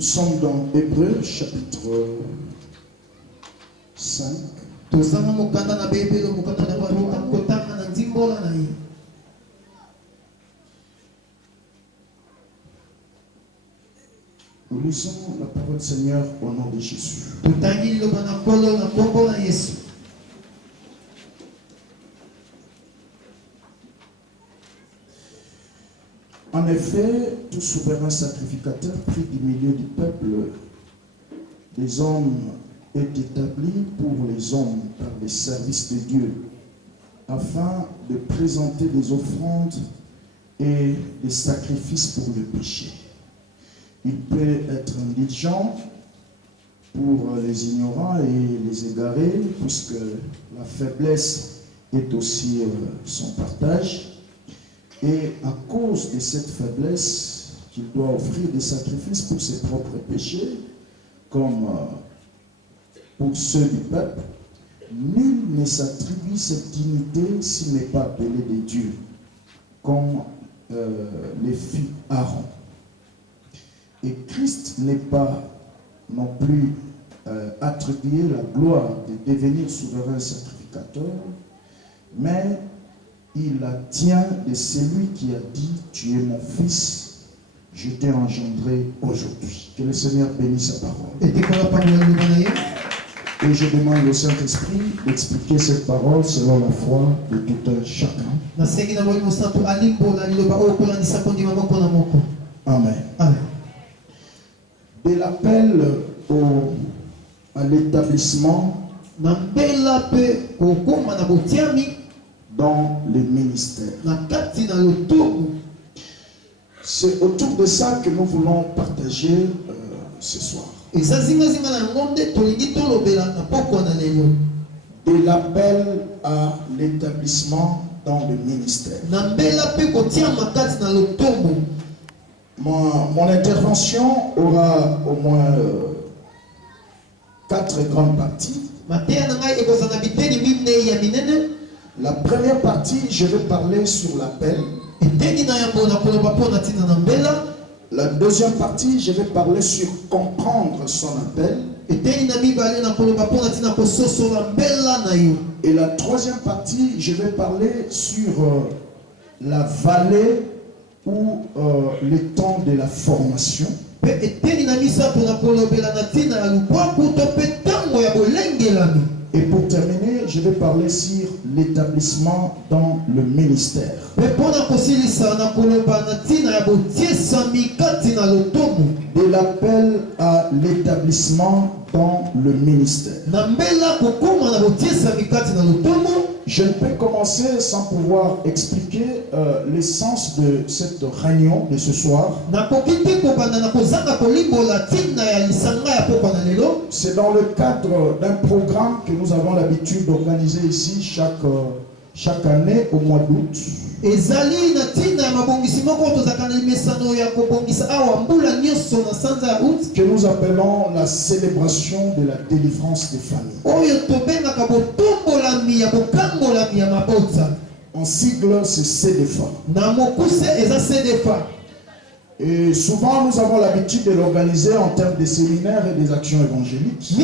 Nous sommes dans Hébreux chapitre 5. Nous lisons la parole du Seigneur au nom de Jésus. En effet, tout souverain sacrificateur pris du milieu du peuple des hommes est établi pour les hommes par les services de Dieu, afin de présenter des offrandes et des sacrifices pour le péché. Il peut être indulgent pour les ignorants et les égarés, puisque la faiblesse est aussi son partage. Et à cause de cette faiblesse, qu'il doit offrir des sacrifices pour ses propres péchés, comme pour ceux du peuple, nul ne s'attribue cette dignité s'il n'est pas appelé de Dieu, comme les filles Aaron. Et Christ n'est pas non plus attribué la gloire de devenir souverain sacrificateur, mais il la tient de celui qui a dit « Tu es mon fils, je t'ai engendré aujourd'hui ». Que le Seigneur bénisse sa parole. Et je demande au Saint-Esprit d'expliquer cette parole selon la foi de tout un chacun. Amen. Amen. De l'appel à l'établissement dans le ministère. C'est autour de ça que nous voulons partager ce soir. De l'appel à l'établissement dans le ministère. Mon intervention aura au moins 4 grandes parties. La première partie, je vais parler sur l'appel. La deuxième partie, je vais parler sur comprendre son appel. Et la troisième partie, je vais parler sur la vallée ou le temps de la formation. Et pour terminer, je vais parler sur l'établissement dans le ministère. De l'appel à l'établissement dans le ministère. Je ne peux commencer sans pouvoir expliquer l'essence de cette réunion de ce soir. C'est dans le cadre d'un programme que nous avons l'habitude d'organiser ici chaque année au mois d'août. Que nous appelons la célébration de la délivrance des familles. En sigle, c'est CDFA. Et souvent, nous avons l'habitude de l'organiser en termes de séminaires et des actions évangéliques.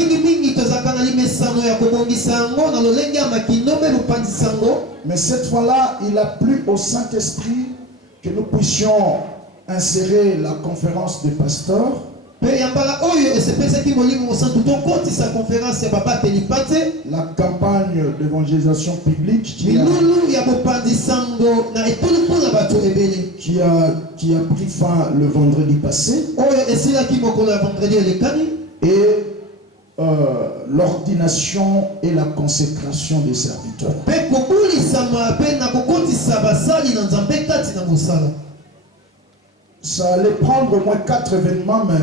Mais cette fois-là, il a plu au Saint-Esprit que nous puissions insérer la conférence des pasteurs. La campagne d'évangélisation publique qui a pris fin le vendredi passé. Et l'ordination et la consécration des serviteurs. Ça allait prendre au moins 4 événements, mais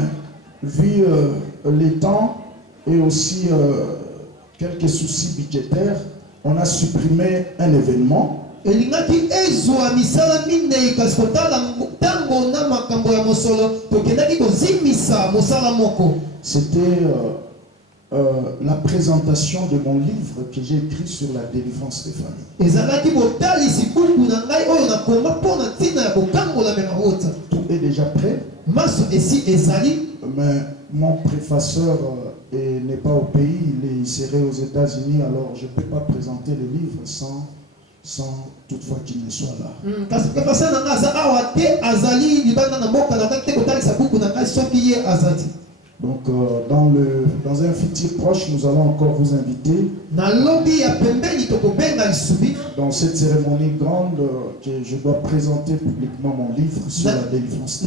vu les temps et aussi quelques soucis budgétaires, on a supprimé un événement. C'était la présentation de mon livre que j'ai écrit sur la délivrance des familles. Tout est déjà prêt. Mais mon préfaceur n'est pas au pays, il serait aux États-Unis, alors je ne peux pas présenter le livre sans toutefois qu'il ne soit là. Donc dans un futur proche, nous allons encore vous inviter dans cette cérémonie grande que je dois présenter publiquement mon livre sur la délivrance.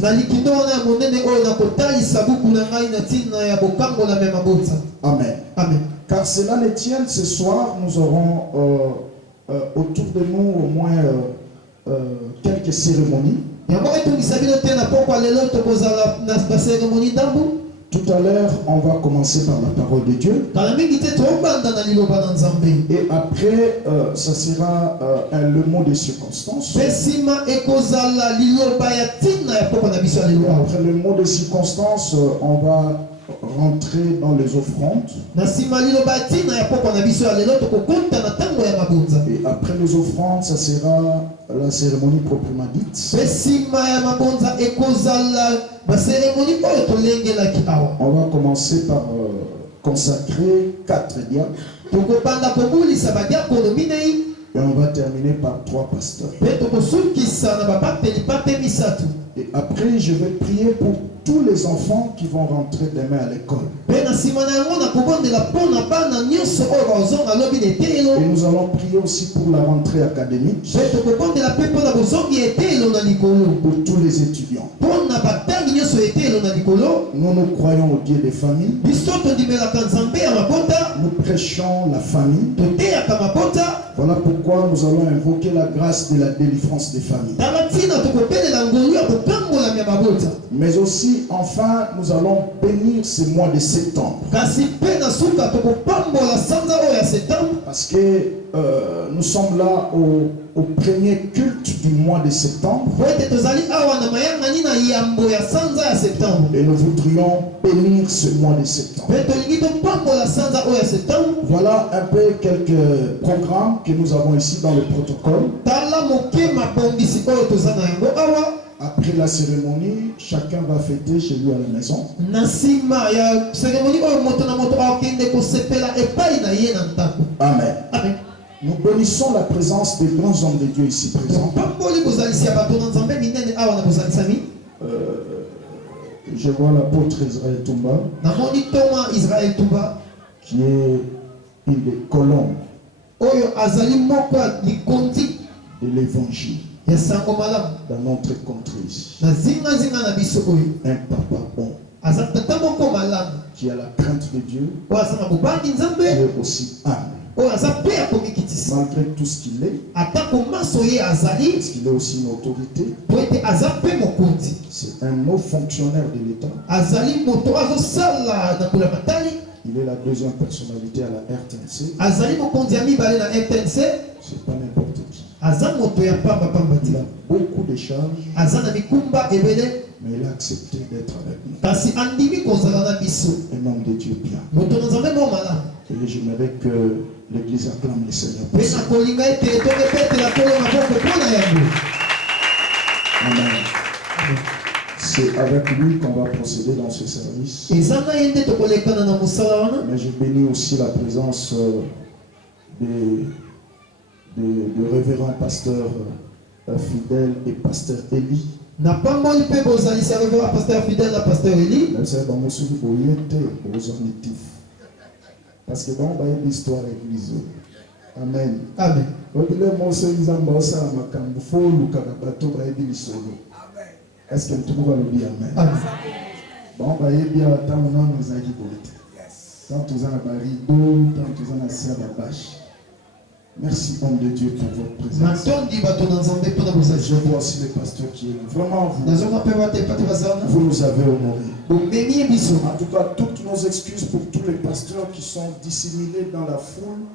Amen. Amen. Car cela les tienne, ce soir, nous aurons autour de nous au moins quelques cérémonies. Tout à l'heure, on va commencer par la parole de Dieu. Et après, ça sera le mot de circonstance. Après le mot de circonstance, on va rentrer dans les offrandes. Et après les offrandes, ça sera la cérémonie proprement dite. On va commencer par consacrer 4 diacres. Et on va terminer par 3 pasteurs. Et après, je vais prier pour tous les enfants qui vont rentrer demain à l'école. Et nous allons prier aussi pour la rentrée académique. Pour tous les étudiants. Nous croyons au Dieu des familles. Nous prêchons la famille. Voilà pourquoi nous allons invoquer la grâce de la délivrance des familles. Mais aussi, enfin, nous allons bénir ce mois de septembre. Parce que nous sommes là au premier culte du mois de septembre. Et nous voudrions bénir ce mois de septembre. Voilà un peu quelques programmes que nous avons ici dans le protocole. Après la cérémonie, chacun va fêter chez lui à la maison. Amen. Amen. Nous bénissons la présence des grands hommes de Dieu ici présents. Je vois l'apôtre Israël Toumba, qui est une des colonnes de l'évangile dans notre contrée ici. Un papa bon qui a la crainte de Dieu, qui est aussi humble. Malgré tout ce qu'il est, parce qu'il est aussi une autorité, c'est un haut fonctionnaire de l'État. Il est la deuxième personnalité à la RTNC. C'est pas n'importe qui. Il a beaucoup de charges, mais il a accepté d'être avec nous. Un homme de Dieu bien. Et j'aimerais que l'Église acclame le Seigneur. Amen. C'est avec lui qu'on va procéder dans ce service. Mais je bénis aussi la présence de révérend pasteur Fidèle et pasteur Eli. Parce que bon, il y a une histoire d'église. Amen. Amen. Est-ce que tout le monde dit Amen? Amen. Bon, il y a bien tant de gens qui ont dit tant tous en barido, tant tous en assis à la bâche. Merci, homme de Dieu, pour votre présence. Je vois aussi le pasteur qui est là. Vraiment, vous nous avez honorés. En tout cas, toutes nos excuses pour tous les pasteurs qui sont disséminés dans la foule.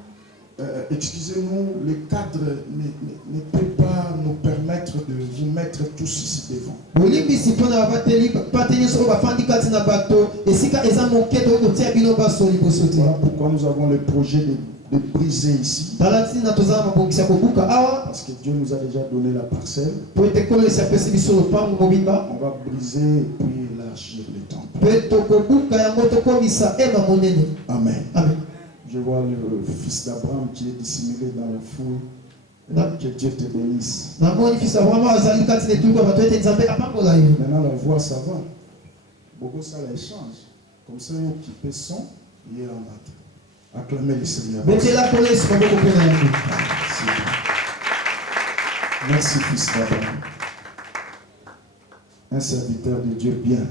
Excusez-nous, le cadre ne peut pas nous permettre de vous mettre tous ici devant. Voilà pourquoi nous avons le projet de briser ici. Parce que Dieu nous a déjà donné la parcelle. On va briser et puis élargir le temple. Amen. Amen. Je vois le fils d'Abraham qui est dissimulé dans la foule. Que Dieu te bénisse. Maintenant la voix ça va. Beaucoup ça l'échange. Comme ça, il occupé son, il est en bas. Acclamez le Seigneur. Merci fils d'Abraham. Un serviteur de Dieu bien.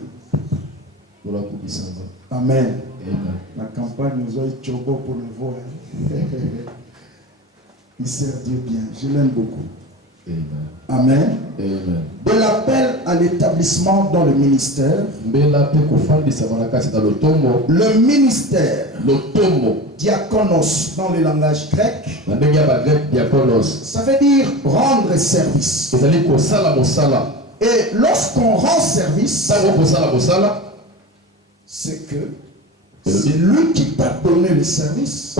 Amen. Amen. La campagne nous a eu Tchobo pour le voir. Il sert Dieu bien. Je l'aime beaucoup. Amen. Amen. Amen. De l'appel à l'établissement dans le ministère. Le ministère. Diakonos dans le langage grec. Ça veut dire rendre service. Et lorsqu'on rend service, c'est que c'est lui qui t'a donné le service.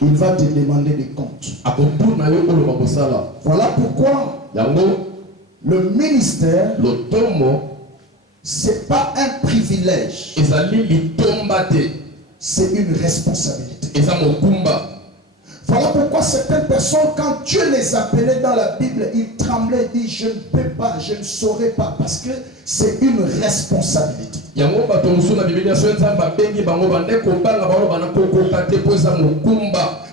Il va te demander des comptes. Voilà pourquoi le ministère, c'est pas un privilège. C'est une responsabilité. Voilà pourquoi certaines personnes, quand Dieu les appelait dans la Bible, ils tremblaient et disaient, je ne peux pas, je ne saurais pas, parce que c'est une responsabilité.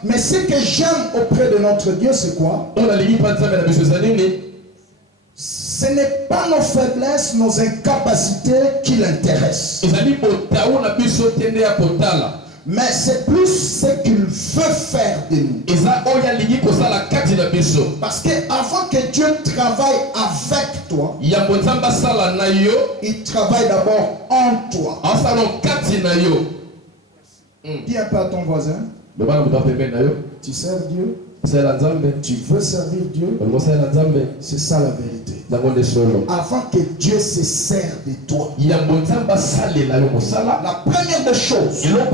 Mais ce que j'aime auprès de notre Dieu, c'est quoi? Ce n'est pas nos faiblesses, nos incapacités qui l'intéressent. Mais c'est plus ce qu'il veut faire de nous. Parce qu'avant que Dieu travaille avec toi, il travaille d'abord en toi. Dis un peu à ton voisin. Tu sers Dieu. Tu veux servir Dieu. C'est ça la vérité. Avant que Dieu se serve de toi, la première des choses, il doit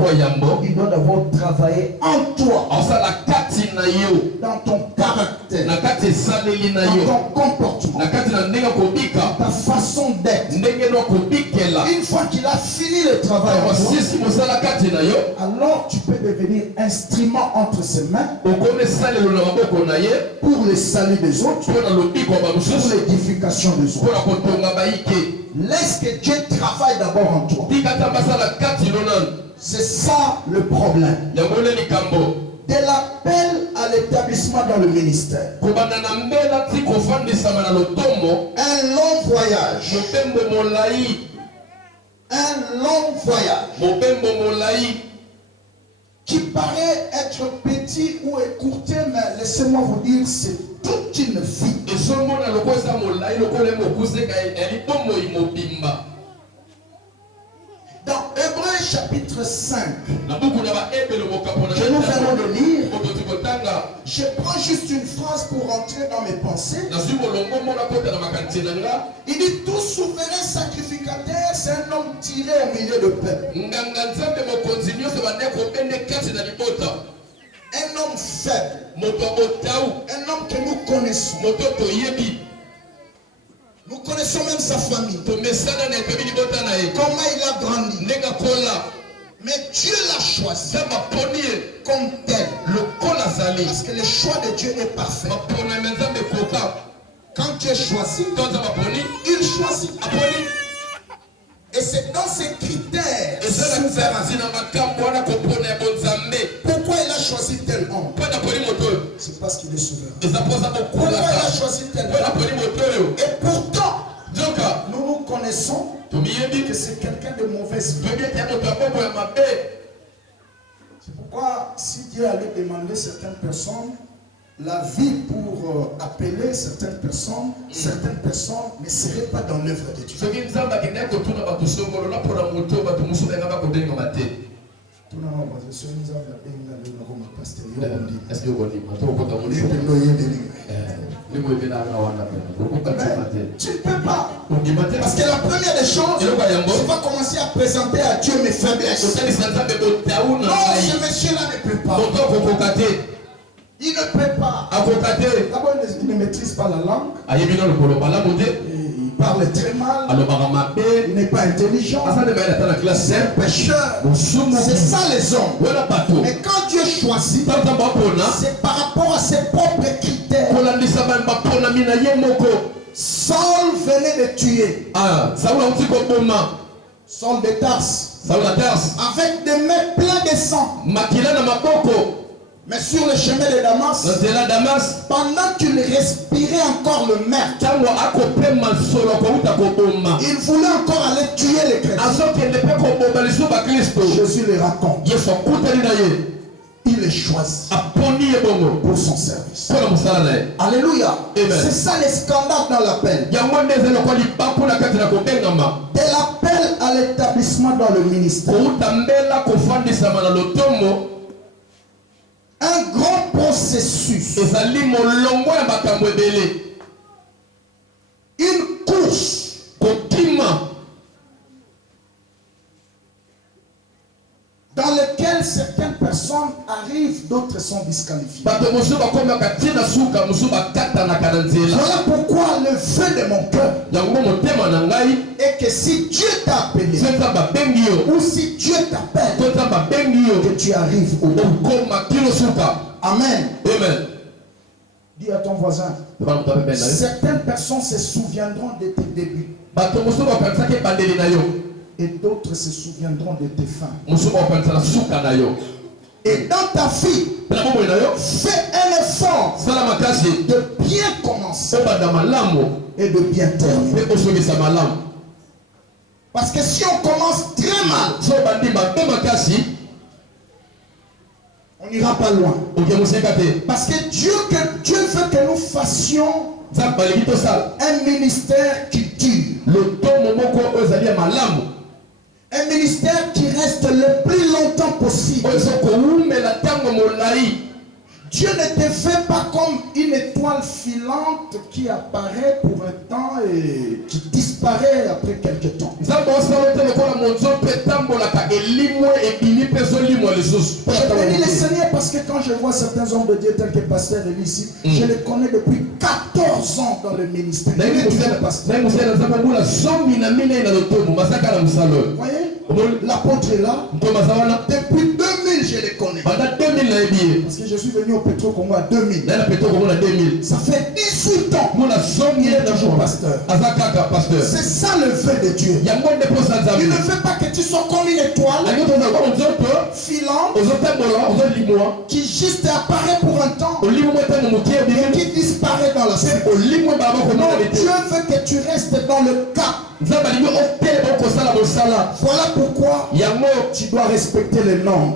d'abord travailler en toi, dans ton caractère, dans ton comportement, dans ta façon d'être. Une fois qu'il a fini le travail en toi, alors tu peux devenir instrument entre ses mains pour le salut des autres, pour l'édification des autres. Laisse que Dieu travaille d'abord en toi. C'est ça le problème. De l'appel à l'établissement dans le ministère. Un long voyage. Un long voyage. Qui paraît être petit ou écourté, mais laissez-moi vous dire, c'est toute une vie. Dans Hébreux chapitre 5, que nous venons de lire, je prends juste une phrase pour rentrer dans mes pensées. Il dit, tout souverain sacrificateur, c'est un homme tiré au milieu de peuple. Un homme faible. Un homme que nous connaissons. Nous connaissons même sa famille. Comment il a grandi. Mais Dieu l'a choisi comme tel. Parce que le choix de Dieu est parfait. Quand Dieu choisit, il choisit. Et c'est dans ces critères. Pourquoi il a choisi tel homme? C'est parce qu'il est souverain. Pourquoi il a choisi tel homme? Et pourtant, nous nous connaissons que c'est quelqu'un de mauvaise vie. C'est pourquoi si Dieu allait demander certaines personnes la vie pour appeler certaines personnes ne seraient pas dans l'œuvre de Dieu. Tu ne peux pas. Parce que la première des choses, tu vas commencer à présenter à Dieu mes faiblesses. Non, ce monsieur-là ne peut pas. Il ne peut pas. D'abord, il ne maîtrise pas la langue. parle très mal, il n'est pas intelligent, c'est un pécheur. C'est ça les hommes. Mais quand Dieu choisit, c'est par rapport à ses propres critères. Saul venait de tuer. Saul de Tarse. Avec des mains pleines de sang. Mais sur le chemin de Damas, pendant qu'il respirait encore le meurtre, il voulait encore aller tuer les chrétiens. Jésus le raconte. Il est choisi pour son service. Alléluia. C'est ça les scandales dans l'appel. De l'appel à l'établissement dans le ministère. Un grand processus. Une course. Dans lequel certaines personnes arrivent, d'autres sont disqualifiées. Voilà pourquoi le vœu de mon cœur est que si Dieu t'a appelé, ou si Dieu t'appelle, que tu arrives au bout. Amen. Amen. Dis à ton voisin, certaines personnes se souviendront de tes débuts. Et d'autres se souviendront de tes fins. Et dans ta vie, fais un effort de bien commencer et de bien terminer. Parce que si on commence très mal, on n'ira pas loin. Parce que Dieu veut que nous fassions un ministère qui dure. Un ministère qui reste le plus longtemps possible. Dieu ne te fait pas comme une étoile filante qui apparaît pour un temps et qui disparaît après quelques temps. Je bénis le Seigneur parce que quand je vois certains hommes de Dieu tels que Pasteur Élie ici, je les connais depuis 14 ans dans le ministère. Vous voyez? L'apôtre est là. Depuis 2000, je les connais. Parce que je suis venu au Petro-Congo à 2000. Ça fait 18 ans. Il est toujours pasteur. C'est ça le vœu de Dieu. Il ne veut pas que tu sois comme une étoile filante qui juste apparaît pour un temps et qui disparaît dans la scène. Non, Dieu veut que tu restes dans le cap. Voilà pourquoi tu dois respecter les normes.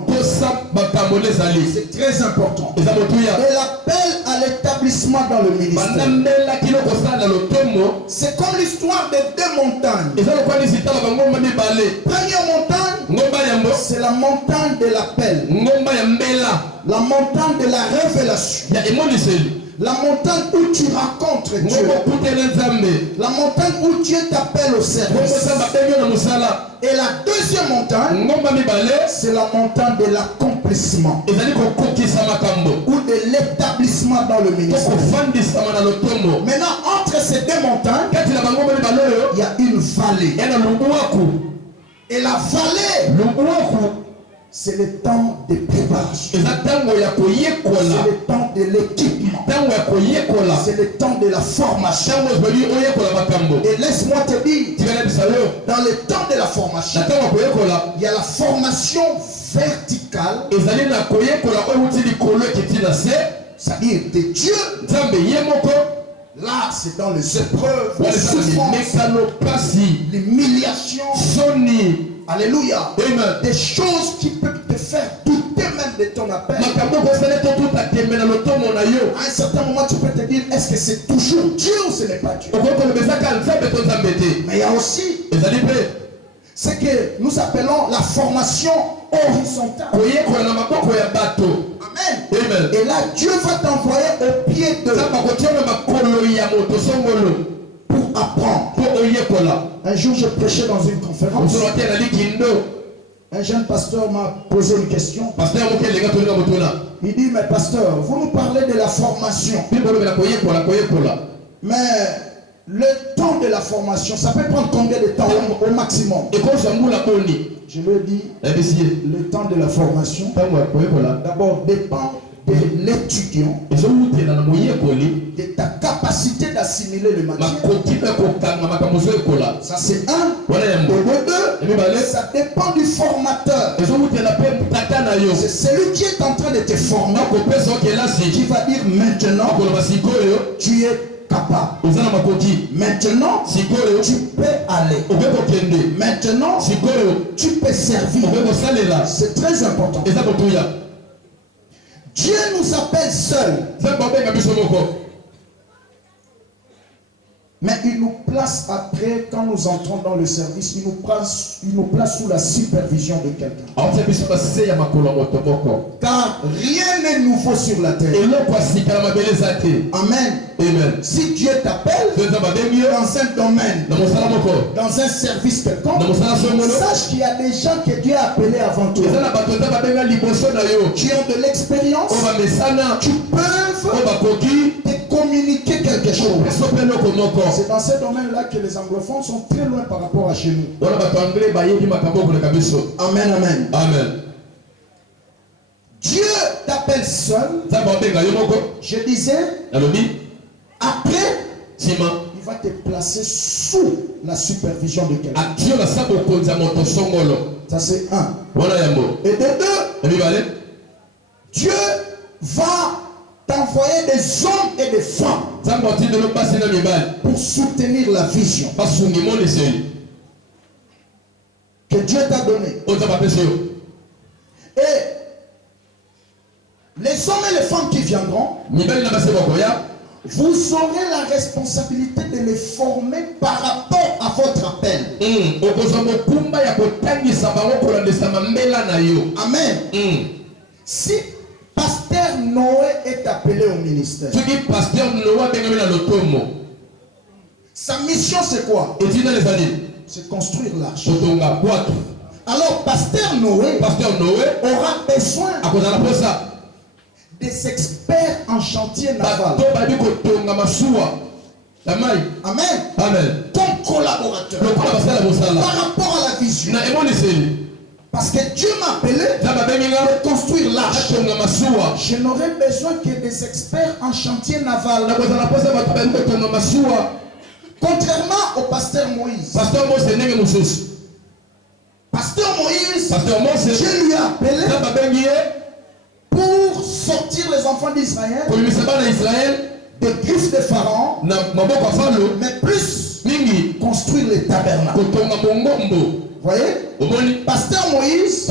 C'est très important. Et l'appel à l'établissement dans le ministère, c'est comme l'histoire des deux montagnes. Première montagne, c'est la montagne de l'appel, la montagne de la révélation, la montagne où tu rencontres Dieu, la montagne où Dieu t'appelle au service. Et la deuxième montagne, c'est la montagne de l'accomplissement ou de l'établissement dans le ministère. Maintenant, entre ces deux montagnes, il y a une vallée. Et la vallée, c'est le temps de préparation. C'est le temps de l'équipement. C'est le temps de la formation. Et laisse-moi te dire, dans le temps de la formation, il y a la formation verticale, c'est-à-dire de Dieu. Là, c'est dans les épreuves, les souffrances, l'humiliation. Alléluia. Amen. Des choses qui peuvent te faire douter même de ton appel. À un certain moment, tu peux te dire, est-ce que c'est toujours Dieu ou ce n'est pas Dieu? Mais il y a aussi ce que nous appelons la formation horizontale. Amen. Amen. Et là, Dieu va t'envoyer au pied de pour apprendre. Un jour, je prêchais dans une conférence. Un jeune pasteur m'a posé une question. Il dit, mais pasteur, vous nous parlez de la formation. Mais Le temps de la formation, ça peut prendre combien de temps au maximum? Je lui ai dit, le temps de la formation, d'abord dépend de l'étudiant, de ta capacité d'assimiler le matière. Ça c'est un. Et deux, ça dépend du formateur. C'est celui qui est en train de te former qui va dire maintenant tu es capable. Maintenant tu peux aller. Maintenant tu peux servir. C'est très important. Dieu nous appelle seuls. Mais il nous place après, quand nous entrons dans le service, il nous place sous la supervision de quelqu'un. Car rien n'est nouveau sur la terre. Amen. Amen. Si Dieu t'appelle dans un domaine, dans un service quelconque, sache qu'il y a des gens que Dieu a appelés avant toi, qui ont de l'expérience, qui peuvent te communiquer quelque chose. C'est dans ce domaine-là que les anglophones sont très loin par rapport à chez nous. Amen, amen. Amen. Dieu t'appelle seul. Je disais, après, il va te placer sous la supervision de quelqu'un. Ça c'est un. Et de deux, Dieu va t'envoyer des hommes et des femmes pour soutenir la vision que Dieu t'a donnée. Et les hommes et les femmes qui viendront, vous aurez la responsabilité de les former par rapport à votre appel. Amen. Si Pasteur Noé est appelé au ministère, sa mission c'est quoi? C'est construire l'arche. Alors Pasteur Noé aura besoin des experts en chantier naval. Amen. Amen. Comme collaborateur par rapport à la vision. Parce que Dieu m'a appelé pour construire l'arche. Je n'aurai besoin que des experts en chantier naval. Contrairement au pasteur Moïse. Pasteur Moïse, Dieu lui a appelé pour sortir les enfants d'Israël des griffes de Pharaon, mais plus construire les tabernacles. Voyez, Pasteur Moïse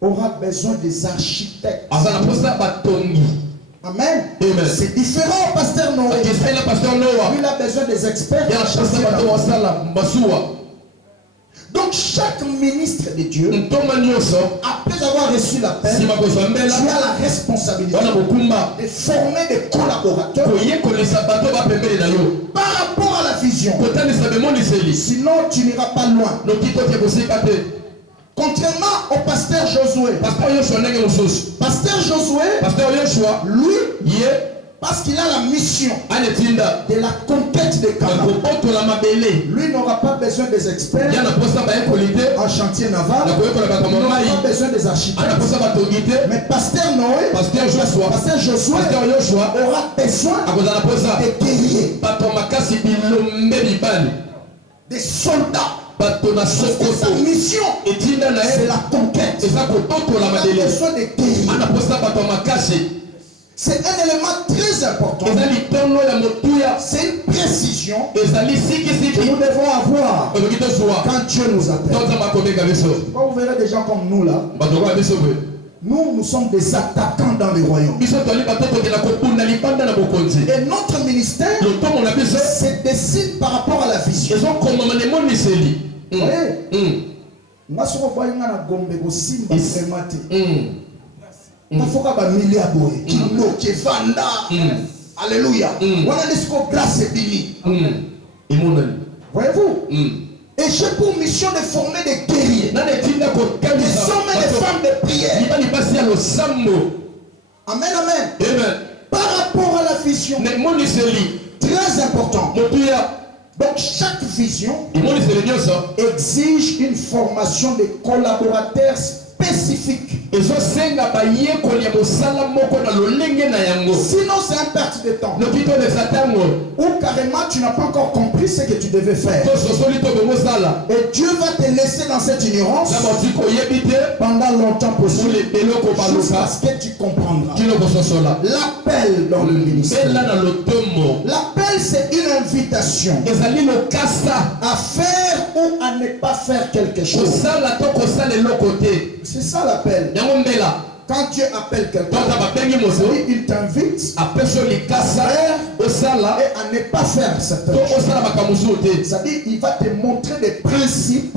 aura besoin des architectes. Amen. C'est différent au Pasteur Noé. Lui, il a besoin des experts. Donc chaque ministre de Dieu, après avoir reçu l'appel, tu as la responsabilité de former des collaborateurs par rapport à la vision. Sinon, tu n'iras pas loin. Contrairement au pasteur Josué. Pasteur Josué, lui, parce qu'il a la mission de la conquête des Canaan, lui n'aura pas besoin des experts en chantier naval, il n'aura pas besoin des architectes. Mais Pasteur Noé, Pasteur Josué aura besoin des guerriers, des soldats. Sa mission, c'est la conquête. Il a besoin des guerriers. C'est un élément très important. C'est une précision que nous devons avoir quand Dieu nous appelle. Quand vous verrez des gens comme nous là, nous sommes des attaquants dans les royaumes. Et notre ministère se dessine par rapport à la vision. Alléluia. Voyez-vous? Et j'ai pour mission de former des guerriers, des hommes et des femmes de prière. Amen, amen. Par rapport à la vision, très Très important. Donc chaque vision exige une formation de collaborateurs spécifiques. Sinon c'est un perte de temps. Ou carrément tu n'as pas encore compris ce que tu devais faire. Et Dieu va te laisser dans cette ignorance pendant longtemps possible jusqu'à ce que tu comprendras. L'appel dans le ministère. L'appel c'est une invitation à faire ou à ne pas faire quelque chose. C'est ça l'appel. Quand Dieu appelle quelqu'un, il t'invite à faire et à ne pas faire certaines choses. C'est-à-dire il va te montrer des principes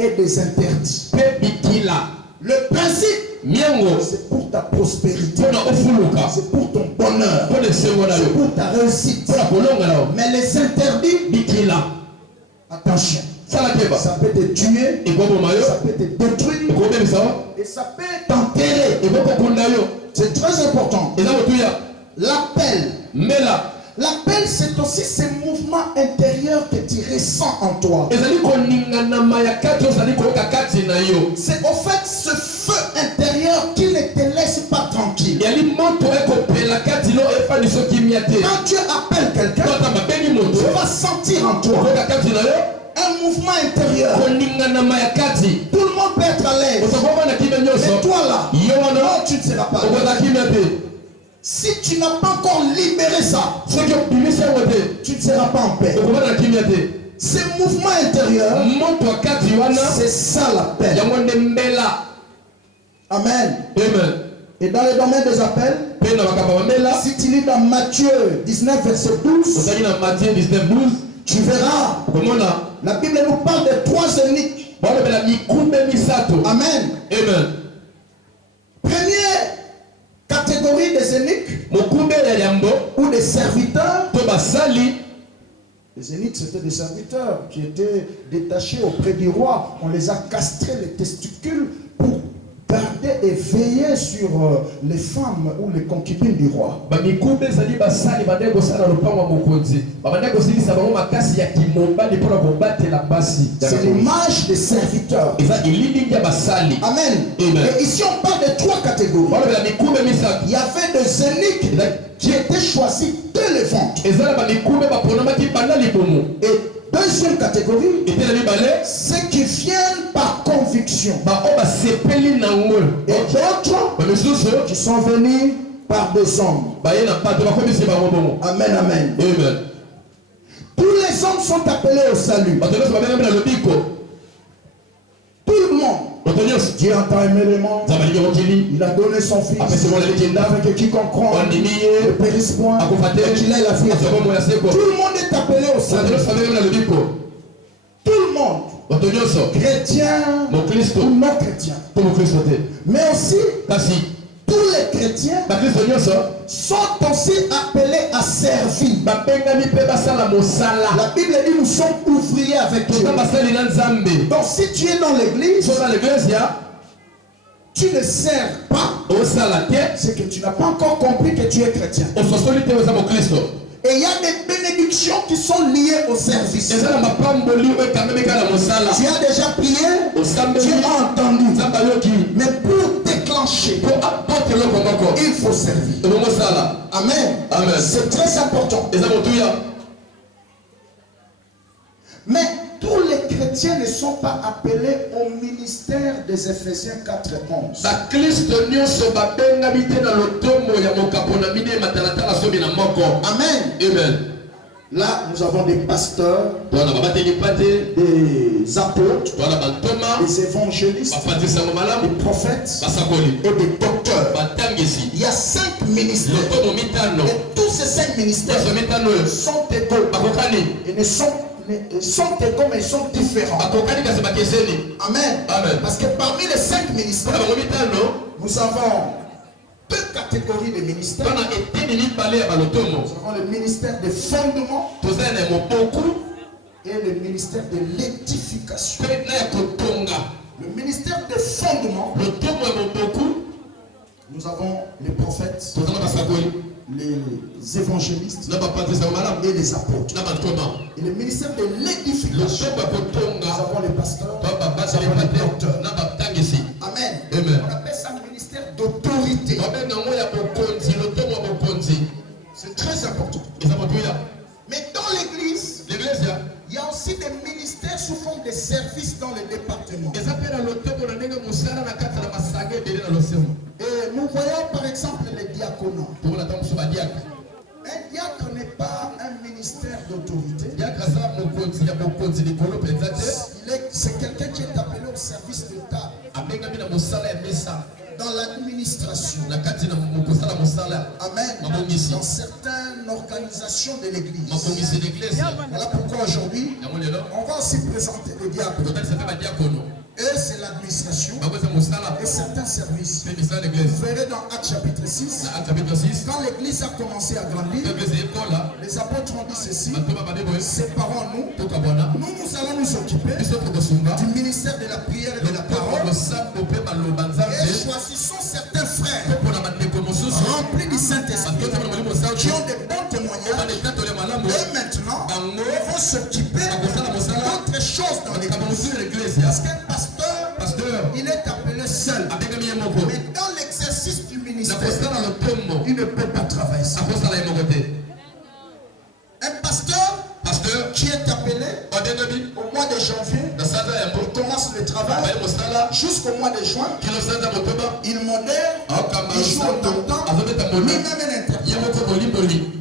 et des interdits. Le principe, c'est pour ta prospérité, c'est pour ton bonheur, c'est pour ta réussite. Mais les interdits, attention, ça peut te tuer, ça peut te détruire et ça peut t'enterrer. C'est très important. L'appel, c'est aussi ce mouvement intérieur que tu ressens en toi. C'est au fait ce feu intérieur qui ne te laisse pas tranquille. Quand Dieu appelle quelqu'un, tu vas sentir en toi un mouvement intérieur. Tout le monde peut être à l'aise. Mais toi là, non, tu ne seras pas à l'aise. Si tu n'as pas encore libéré ça, tu ne seras pas en paix. Ce mouvement intérieur, c'est ça l'appel. Amen. Et dans le domaine des appels, si tu lis dans Matthieu 19, verset 12, tu verras, la Bible nous parle de 3 eunuques. Amen. Première catégorie des eunuques ou des serviteurs. Les eunuques, c'était des serviteurs qui étaient détachés auprès du roi. On les a castrés les testicules pour garder et veiller sur les femmes ou les concubines du roi. C'est l'image des serviteurs. Amen. Et ici on parle de 3 catégories. Il y avait des eunuques qui étaient choisis dès le ventre. Et deuxième catégorie, ceux qui viennent par conviction. Et d'autres qui sont venus par des hommes. Amen, amen. Tous les hommes sont appelés au salut. Tout le monde. Dieu a tant aimé le monde, il a donné son fils, avec quiconque croit ne périsse point, et qu'il ait la vie. Tout le monde est appelé au salut. Tout le monde, chrétien ou non chrétien. Mais aussi, tous les chrétiens sont aussi appelés à servir. La Bible dit nous sommes ouvriers avec Dieu. Donc si tu es dans l'église, tu ne sers pas, c'est que tu n'as pas encore compris que tu es chrétien. Et il y a des bénédictions qui sont liées au service. Tu as déjà prié, tu as entendu. Mais pour déclencher, il faut servir. Amen. C'est très important. Mais tous les chrétiens ne sont pas appelés au ministère des Éphésiens 4:11. Amen. Là, nous avons des pasteurs, des apôtres, des évangélistes, des prophètes et des docteurs. Il y a 5 ministères. Et tous ces 5 ministères sont égaux. Ils sont égaux, mais ils sont différents. Amen. Parce que parmi les 5 ministères, nous avons 2 catégories de ministères. Nous avons le ministère de fondement et le ministère de l'édification. Le ministère de fondement, nous avons les prophètes, les évangélistes et les apôtres. Et le ministère de l'édification, nous avons les pasteurs, nous avons les docteurs. Amen. On appelle ça un ministère d'autorité. C'est très important. Mais dans l'église, il y a aussi des ministères sous forme de services dans les départements. Et nous voyons par exemple les diaconats. Un diacre n'est pas un ministère d'autorité. C'est quelqu'un qui est appelé au service d'État. Dans l'administration. Amen. Dans certaines organisations de l'église. Voilà pourquoi aujourd'hui, on va aussi présenter les diacres. Et c'est l'administration et certains services. Vous verrez dans Actes chapitre 6, quand l'église a commencé à grandir, les apôtres ont dit ceci: séparons-nous, nous allons nous occuper du ministère de la prière et de la parole, et choisissons certains frères remplis du Saint-Esprit qui ont des bons témoignages, et maintenant ils vont s'occuper d'autres choses dans l'église. Parce qu'un pasteur, il est appelé seul. Mais dans l'exercice du ministère, il ne peut pas travailler seul. Un pasteur qui est appelé au mois de janvier, il commence le travail jusqu'au mois de juin, il modère, il joue au temps, lui-même un interprète.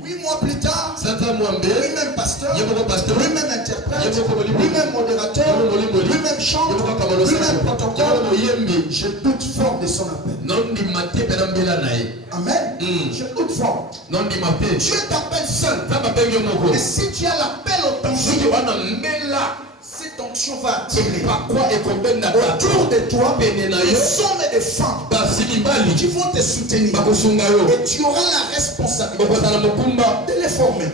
8 mois plus tard, lui-même pasteur, lui-même interprète, lui-même modérateur, lui-même chante, lui-même protocole. Je doute fort de son appel. Amen. Je doute fort. Dieu t'appelle seul. Et si tu as l'appel authentique, cette onction va attirer autour de toi des hommes et des femmes qui vont te soutenir. Et tu auras la responsabilité de les former.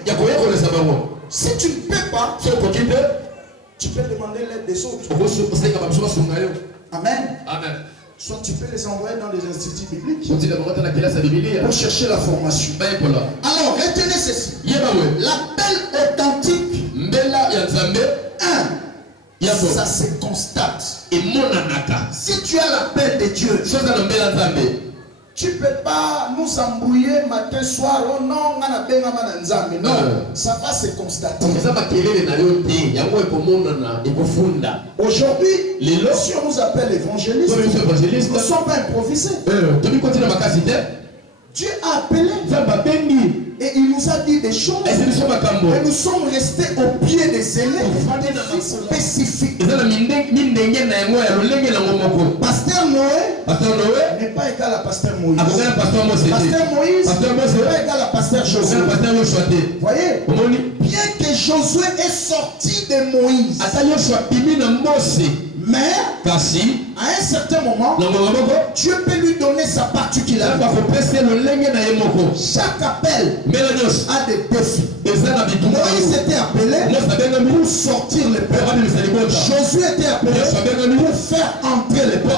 Si tu ne peux pas, tu peux demander l'aide des autres. Amen. Soit tu peux les envoyer dans les instituts bibliques pour chercher la formation. Alors, retenez ceci. L'appel authentique, ça se constate. Si tu as l'appel de Dieu, tu ne peux pas nous embrouiller matin, soir. Oh non, non, ça va se constater. Aujourd'hui, si on nous appelle évangéliste, nous ne sommes pas improvisés. Dieu a appelé et il nous a dit des choses et nous sommes restés au pied des élèves spécifiques. Pasteur Noé n'est pas égal à Pasteur Moïse. Pasteur Moïse n'est pas égal à Pasteur Josué. Voyez, bien que Josué est sorti de Moïse, mais à un certain moment, Dieu peut lui donner sa particularité. Chaque appel a des défis. Moïse était appelé pour sortir les peuple. Josué était appelé pour faire entrer les peuples.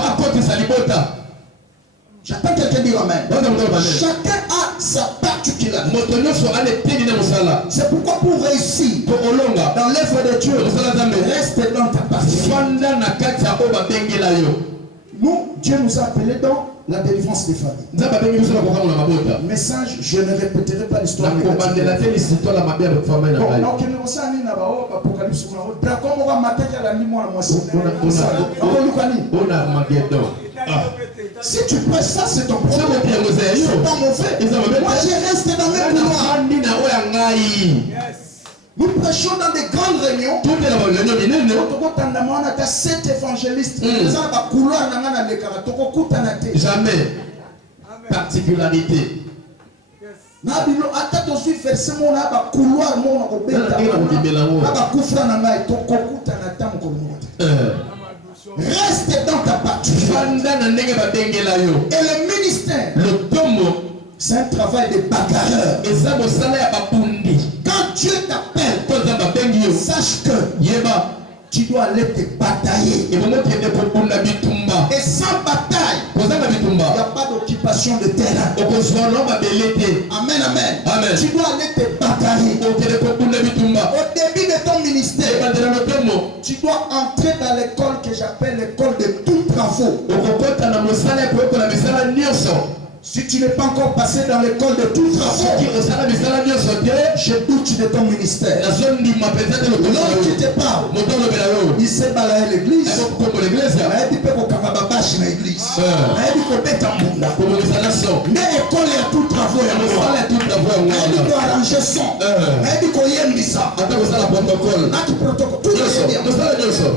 J'attends quelqu'un dire Amen. Chacun a sa particularité. C'est pourquoi pour réussir dans l'œuvre de Dieu, reste dans ta partie. Nous, Dieu nous a appelés dans la délivrance des familles. Message, je ne répéterai pas l'histoire. Si tu prêches ça, c'est ton problème. C'est pas mauvais. Moi, je reste dans mes couloirs. Nous prêchons dans des grandes réunions. On a 7 évangélistes. Jamais. Particularité. Reste dans ta partie. Et le ministère, c'est un travail de bagarreur. Quand Dieu t'appelle, sache que tu dois aller te batailler. Et sans bataille, n'y a pas d'occupation de terrain. Amen, amen. Amen. Tu dois aller te bagarrer. Au début de ton ministère, tu dois entrer dans l'école que j'appelle l'école de tous travaux. Si tu n'es pas encore passé dans l'école de tous travaux, je doute de ton ministère. L'homme qui te parle, il sait balayer l'église. Il peut faire l'église. Mais l'école est à tous travaux. Il peut arranger son. Il peut yemisa.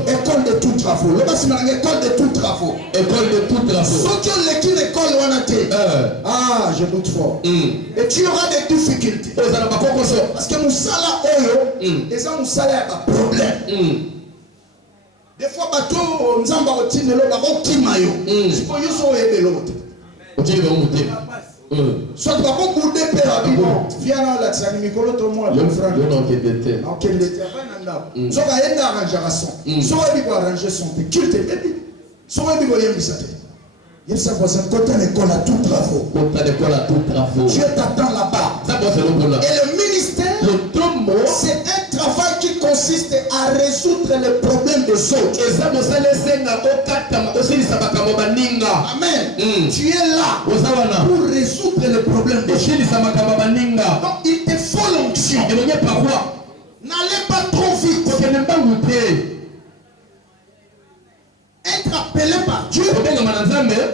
École de tous travaux. École de tous travaux. Ceux qui ont l'école l'école, on a été. Ah, je doute fort. Et tu auras des difficultés. Parce que Moussala Oyo, et ça Moussala a un problème. Des fois, bateau, nous avons un le bateau qui maillot. C'est pour nous sauver l'autre. Soit tu vas pas goûter père habillement. Viens là, c'est un micro, tout le monde. Donc, il était. Donc, il était. Soit il y a un arrangement. Soit il va arranger son culte. Soit il va y avoir il y a voisin, quand on école à tout travaux. Dieu t'attend là-bas. Et le ministère, c'est un travail qui consiste à résoudre les problèmes des autres. Amen. Tu es là pour résoudre les problèmes des autres. Donc il te faut l'onction. N'allez pas trop vite. Être appelé par Dieu,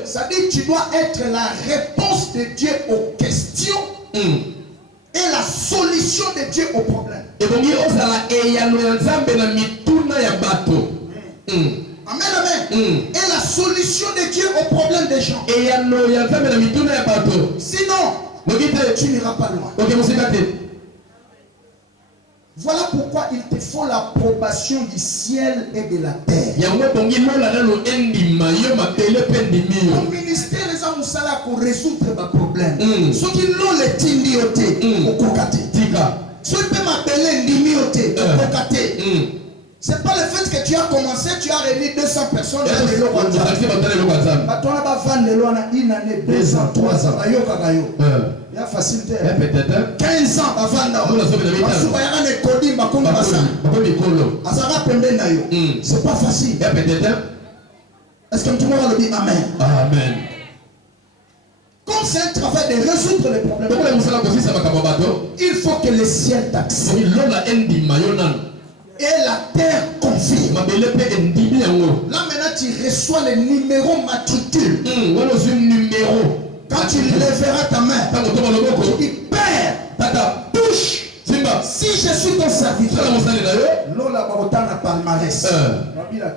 ça dit que tu dois être la réponse de Dieu aux questions et la solution de Dieu aux problèmes. Amen, amen. Et la solution de Dieu aux problèmes des gens. Sinon, tu n'iras pas loin. Voilà pourquoi il te faut l'approbation du ciel et de la terre. Mon ministère les a moussala pour résoudre mes problèmes. Ceux qui l'ont les tindioté au kokate. Ceux qui peuvent m'appeler ndimioté au kokate. C'est pas le fait que tu as commencé, tu as réuni 200 personnes dans le Loa. Tu as vendre le Loa une année, 2 ans, 3 ans. Il y a facilité. 15 ans avant c'est pas facile. Est-ce que tout le monde dit Amen? Amen. Comme c'est un travail de résoudre les problèmes, il faut que le ciel t'accepte et la terre confirme. Là maintenant tu reçois les numéros matricules. Quand tu lèveras ta main, tu dis Père, touche. Si je suis ton serviteur, Lola Barotana palmarès.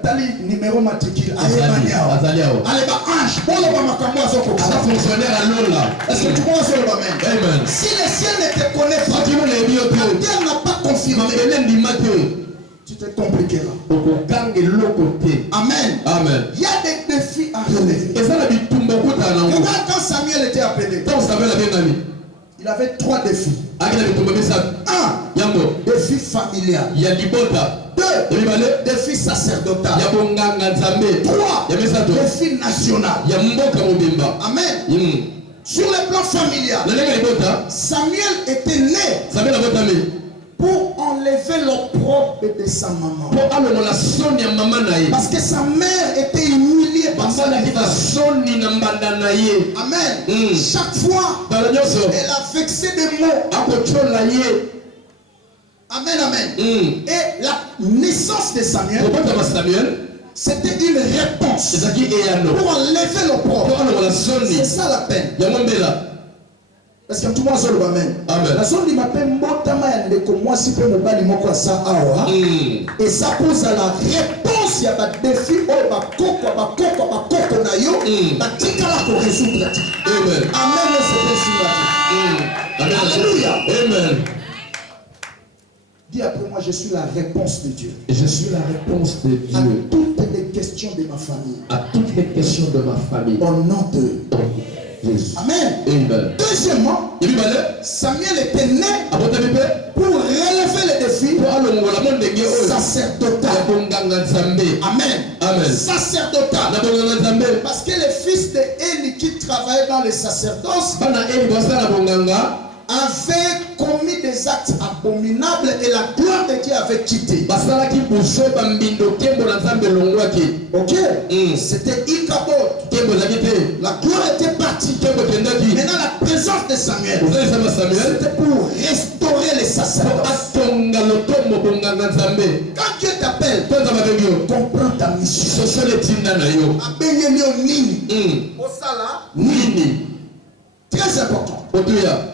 Tali numéro matricule. Allez, ange. Fonctionnaire à Lola. Est-ce que tu crois sur le Amen? Si le ciel ne te connaît pas, la terre n'a pas confirmé, tu te compliqueras. Amen. Amen. Il y a des défis à relever. Regarde quand Samuel était appelé. Il avait 3 défis. 1. Défi familial. 2. Défi sacerdotal. 3. Défi national. Amen. Sur le plan familial, Samuel était né pour enlever l'opprobre de sa maman. Parce que sa mère était humiliée par sa mère. Amen. Chaque fois, elle a vexé des mots. Amen, amen. Et la naissance de Samuel, c'était une réponse pour enlever l'opprobre. C'est ça la peine. Parce que tout le monde se le amen. La zone du matin, et ça pose à la réponse, il y a des défis, Alléluia. Amen. Dis après moi, je suis la réponse de Dieu. Je suis la réponse de Dieu. À toutes les questions de ma famille. À toutes les questions de ma famille. Au nom de Jésus. Amen. Amen. Deuxièmement, Samuel était né pour relever les défis sacerdotal. Amen. Amen. Sacerdotal. Parce que les fils de Élie qui travaillaient dans le sacerdoce avaient commis des actes abominables et la gloire de Dieu avait quitté. Ok? C'était Ichabod. La gloire était partie. Maintenant la présence de Samuel, c'était pour restaurer les sacerdoces. Quand Dieu t'appelle, comprends ta mission. Très important.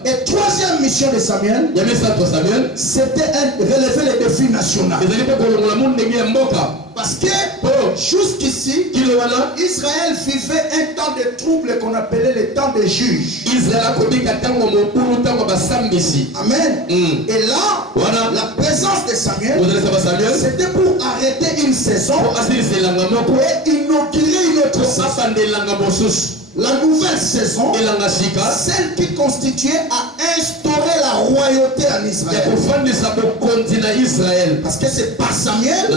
Et troisième mission de Samuel, c'était relever les défis nationaux. Parce que jusqu'ici, Israël vivait un temps de trouble qu'on appelait le temps des juges. Amen. Et là, la présence de Samuel, c'était pour arrêter une saison et inaugurer une autre saison. La nouvelle saison, celle qui constituait à instaurer la royauté en Israël. Parce que c'est par Samuel que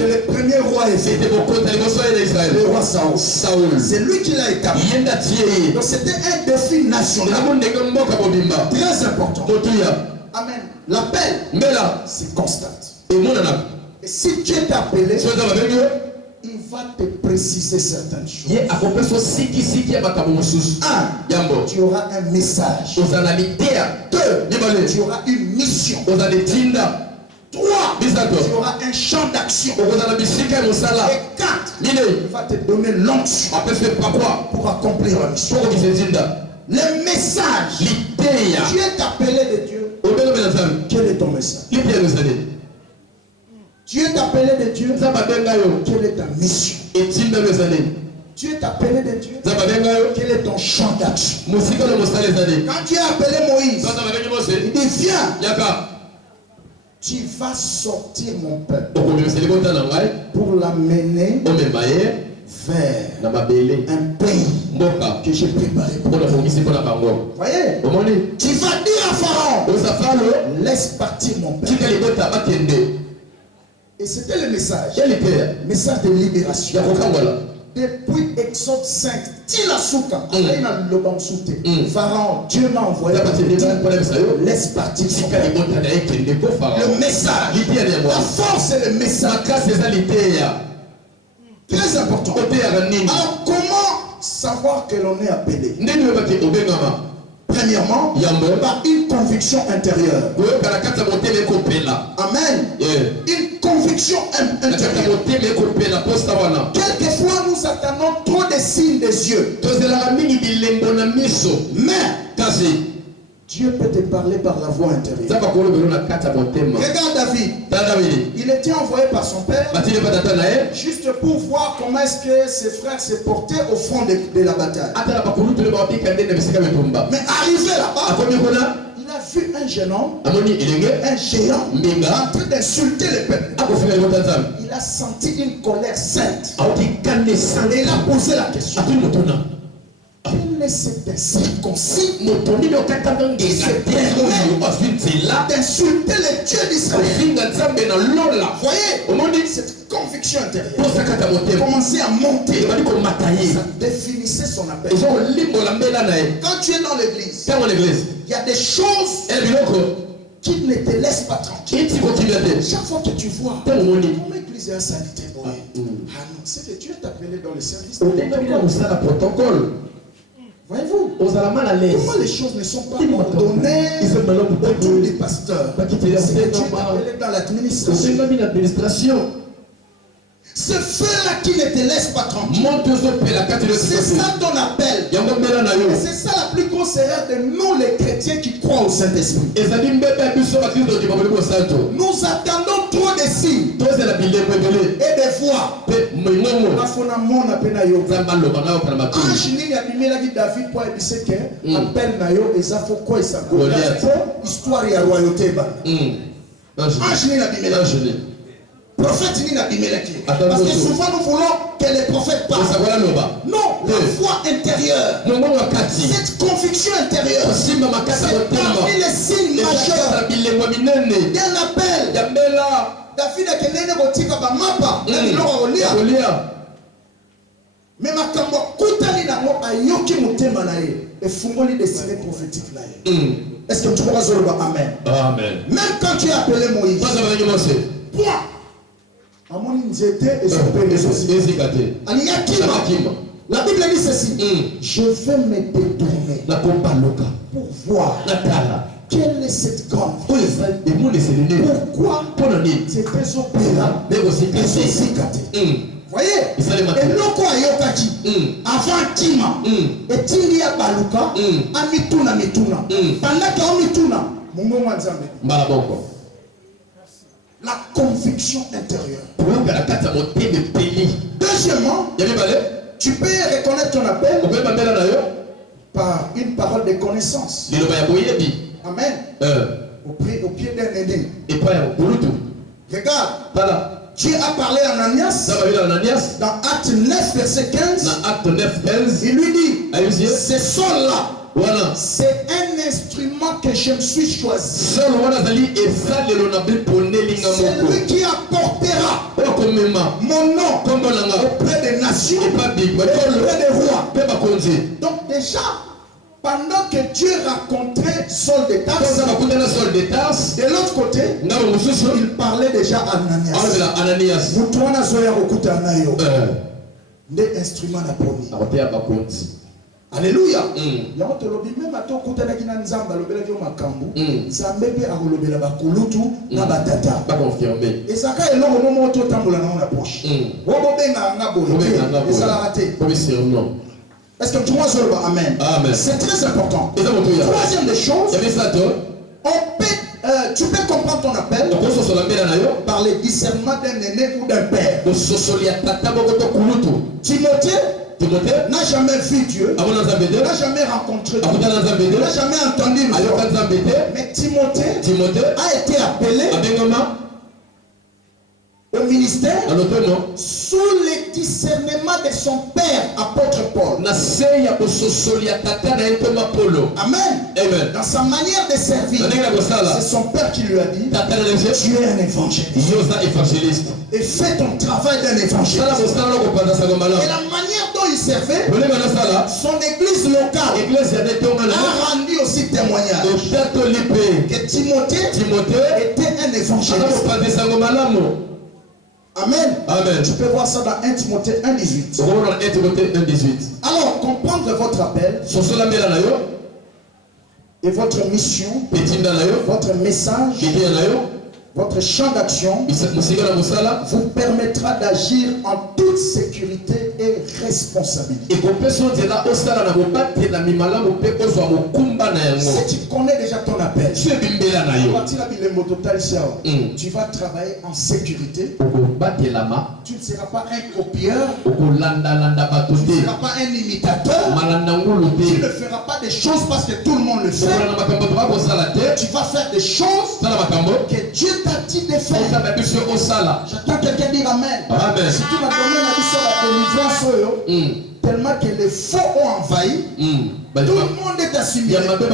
le premier roi est fait. Le roi Saoul. C'est lui qui l'a établi. Donc c'était un défi national. Très important. Amen. L'appel, c'est constant. Et si Dieu t'a appelé, il va te préciser certaines choses. Tu auras un message. 2, tu auras une mission. 3, tu auras un champ d'action. Et 4, il va te donner l'onction pour accomplir la mission. Le message. Tu es appelé de Dieu. Quel est ton message? Tu es appelé de Dieu. Quelle est ta mission? Tu es appelé de Dieu. Quel est ton champ d'action? Quand tu as appelé Moïse, il dit viens. Tu vas sortir mon peuple pour l'amener vers un pays que j'ai préparé pour lui. Voyez? Tu vas dire à Pharaon, laisse partir mon peuple. Et c'était le message. Message de libération. Depuis Exode 5, Pharaon, Dieu m'a envoyé. Laisse partir son peuple. Le message. La force est le message. Très important. Alors comment savoir que l'on est appelé? Premièrement, par une conviction intérieure. Amen. Une conviction intérieure. Quelquefois, nous attendons trop de signes des yeux. Mais Dieu peut te parler par la voix intérieure. Regarde David. Il était envoyé par son père juste pour voir comment est-ce que ses frères se portaient au front de la bataille. Mais arrivé là-bas, il a vu un jeune homme, un géant, en train d'insulter le peuple. Il a senti une colère sainte. Et il a posé la question. Quel est cet incirconcis qui se permet d'insulter le Dieu d'Israël? Voyez, cette conviction intérieure commençait à monter. Ça définissait son appel. Quand tu es dans l'église, il y a des choses qui ne te laissent pas tranquille. Chaque fois que tu vois comment l'église est en saleté, ah non, c'est que Dieu t'a appelé dans le service. Voyez-vous, comment les choses ne sont pas ordonnées autour des pasteurs? C'est que Dieu t'a appelé dans l'administration. Ce feu-là qui ne te laisse pas tranquille, c'est ça ton appel. Et c'est ça la plus grosse erreur de nous les chrétiens qui croient au Saint-Esprit. Nous attendons trop de signes et de voix. Ange nini abimelaki David pour ebise que appel na yo eza fo quoi ça histoire ya royauté ba. Ange nini abimelaki. Prophète nini abimelaki. Parce que souvent nous voulons que les prophètes parlent. Non, la foi intérieure. Cette conviction intérieure. C'est parmi les signes majeurs d'un appel. David a kenene kotika ba mapa na biloko kolia. Mais makambo kutali na ngo ayoki mutema na ye et fungoli destiné prophétique là. Est-ce que tu pourras dire amen? Amen. Même quand tu es appelé Moïse. Point. Amoni nzete et son père les aussi. La Bible dit ceci. Je vais me détourner pour voir quelle est cette grande. Pourquoi ces personnes voyez, et loko ayokaki avant Kima et Tingia Baluka amituna pendant que mituna mungo nzambe la conviction intérieure. Deuxièmement, tu peux reconnaître ton appel par une parole de connaissance. Amen. Au pied d'un aîné. Regarde. Dieu a parlé à Ananias dans Acte 9, verset 15. Il lui dit, ce sol-là, c'est un instrument que je me suis choisi. C'est lui qui apportera mon nom auprès des nations, auprès des rois. Donc déjà, pendant que Dieu racontait Saul de Tarse, de l'autre côté, il parlait déjà à Ananias. Mutuana zoya okuta nayo. Des instruments d'aponi. Alléluia. Yango tolobi même ato okuta na kina nzamba lobela vyo makambu. Nzambe pe akolobela bakulutu na batata. Ba confirmer. Ezaka eloko momo to tambola na na poche. Wobo benga ngabo. Ezala raté. Est-ce que tu vois ça? Amen. Amen. C'est très important. Troisième des choses, tu peux comprendre ton appel par le discernement d'un aîné ou d'un père. Timothée n'a jamais vu Dieu, n'a jamais rencontré Dieu, n'a jamais entendu Dieu. Mais Timothée a été appelé au ministère sous le discernement de son père, apôtre Paul. Amen. Amen. Dans sa manière de servir, c'est son père qui lui a dit, tu es un évangéliste. Et fais ton travail d'un évangéliste. Et la manière dont il servait, son église locale a rendu aussi témoignage que Timothée était un évangéliste. Amen. Amen. Tu peux voir ça dans 1 Timothée 1,18. Alors, comprendre votre appel et votre mission, votre message, votre champ d'action vous permettra d'agir en toute sécurité et responsabilité. Si tu connais déjà ton appel, tu vas travailler en sécurité. Tu ne seras pas un copieur. Tu ne seras pas un imitateur. Tu ne feras pas des choses parce que tout le monde le fait. Tu vas faire des choses que Dieu t'a dit de faire. J'attends quelqu'un dire Amen. Amen. Si tu m'as donné la délivrance, tellement que les faux ont envahi, tout le monde est assimilé. Je ne peux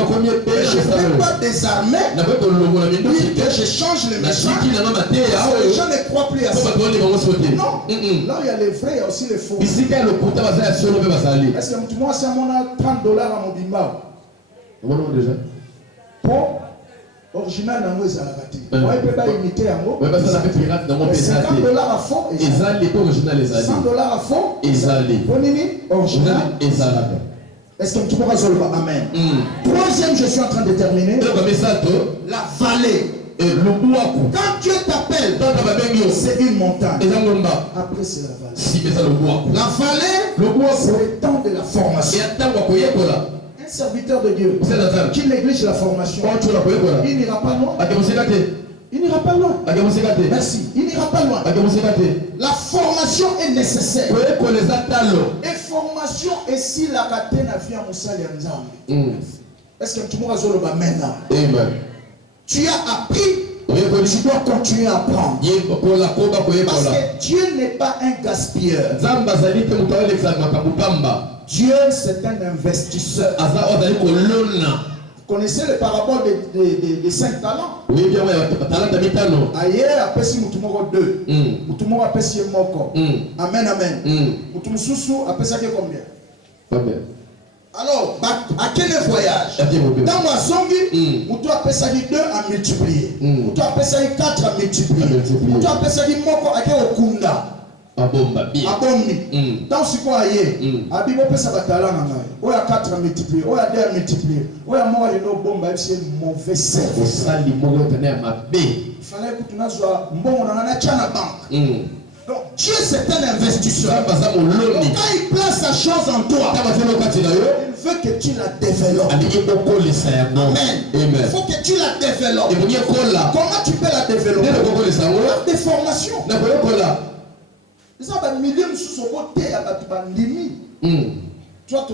pas désarmer, puis que je change les messages. Les gens ne croient plus à ça. Non. Là où il y a les vrais, il y a aussi les faux. Est-ce que moi, si on a $30 à mon bimba, pour original nango ezalaka te. Moi peut pas imiter yango. $50 à fond et $100 à fond. Bonini original ezalaka. Est-ce que tu pourras dire amen? Troisième, je suis en train de terminer. La vallée. Quand Dieu t'appelle, c'est une montagne. Après c'est la vallée. La vallée, c'est le temps de la formation. Un serviteur de Dieu qui néglige la formation, il n'ira pas loin. Il n'ira pas loin. Merci. Il n'ira pas loin. La formation est nécessaire. Et formation est si la catène a vu à Moussali Nzambe. Est-ce que tu m'as dit maintenant? Tu as appris, tu dois continuer à apprendre. Parce que Dieu n'est pas un gaspilleur. Dieu, c'est un investisseur. Vous connaissez les paraboles des 5 talents? Oui, bien, talanta mitano. Aye, apesi mutumoko 2. Mutumoko apesi moko. Amen, amen. Mutumususu apesa ke combien? Amen. Alors, à quel voyage? Dans ma zongi, mutu apesa ki 2 à multiplier. Mutu apesa ki 4 à multiplier. Mutu apesa ki moko ake okunda. Abombi. Dans ce quoi aye, abibo pesa batala na ngai. Oya 4 à multiplier, oya 2 à multiplier. Oya moko yeno bomba c'est mauvais service. Ça li moko tena mabe. Il fallait que tu n'azwa mbongo na na tchana banque. Donc Dieu c'est un investisseur. Donc quand il place sa chose en toi, il veut que tu la développes. Amen. Il faut que tu la développes. Comment tu peux la développer? Par des formations. Les gens ont milliers de sous son côté, ils ont limite. Tu vois, tu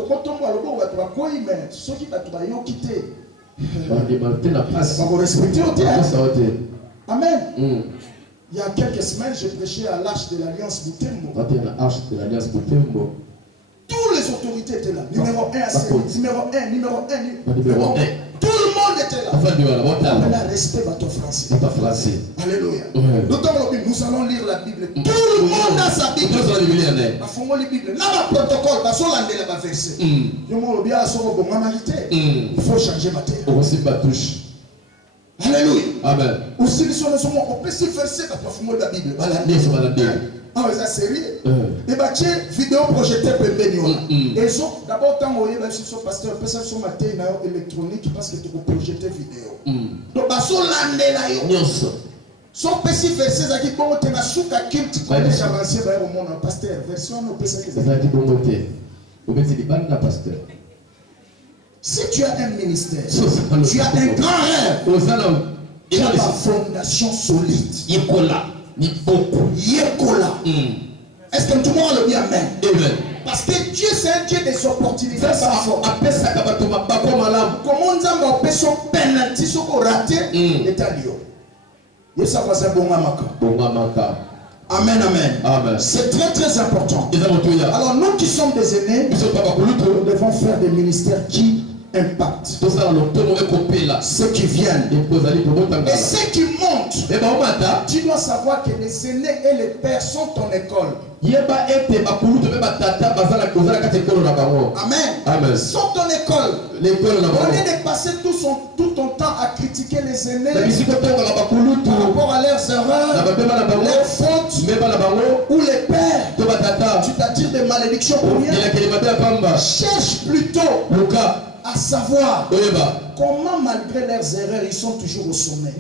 vas quoi, mais ceux qui vont quitter. On va respecter au terre. Amen. Il y a quelques semaines, j'ai prêché à l'Arche de l'Alliance Boutembo. Toutes les autorités étaient là. Numéro 1 à 7, numéro 1, numéro 1, numéro 1. Tout le monde était là. On a respect à ton français. Alléluia. Nous allons lire la Bible. Tout le monde a sa Bible. Là, le protocole, la verset. Il faut changer ma terre. Alléluia. Amen. Aussi, on peut s'y verser parce que la Bible. Ah, c'est sérieux. Et bah, tiens, vidéo projetée pour et so, d'abord, quand on est sur pasteur, on peut ça sur ma télé électronique parce que tu peux projeter vidéo. Donc, bah, sur l'année là, son petit verset, ça qui bon, tu as souka kilt, comme les avancés, bah, au monde, pasteur, version, on peut ça que pasteur. Si tu as un ministère, tu as un grand rêve, tu as la fondation solide. Yekola. Est-ce que tout le monde le dit amen? Parce que Dieu c'est un Dieu des opportunités. Comment on peut son penalty sur qu'on raté l'état de ça va c'est bon amaka. Amen, amen. C'est très très important. Alors nous qui sommes des aînés, nous devons faire des ministères qui impactent ceux qui viennent et ceux qui montent. Tu dois savoir que les aînés et les pères sont ton école. Amen. Sont ton école. Au lieu de passer tout ton temps à critiquer les aînés par rapport à leurs erreurs, leurs fautes, ou les pères, tu t'attires des malédictions pour rien. Cherche plutôt à savoir comment malgré leurs erreurs ils sont toujours au sommet.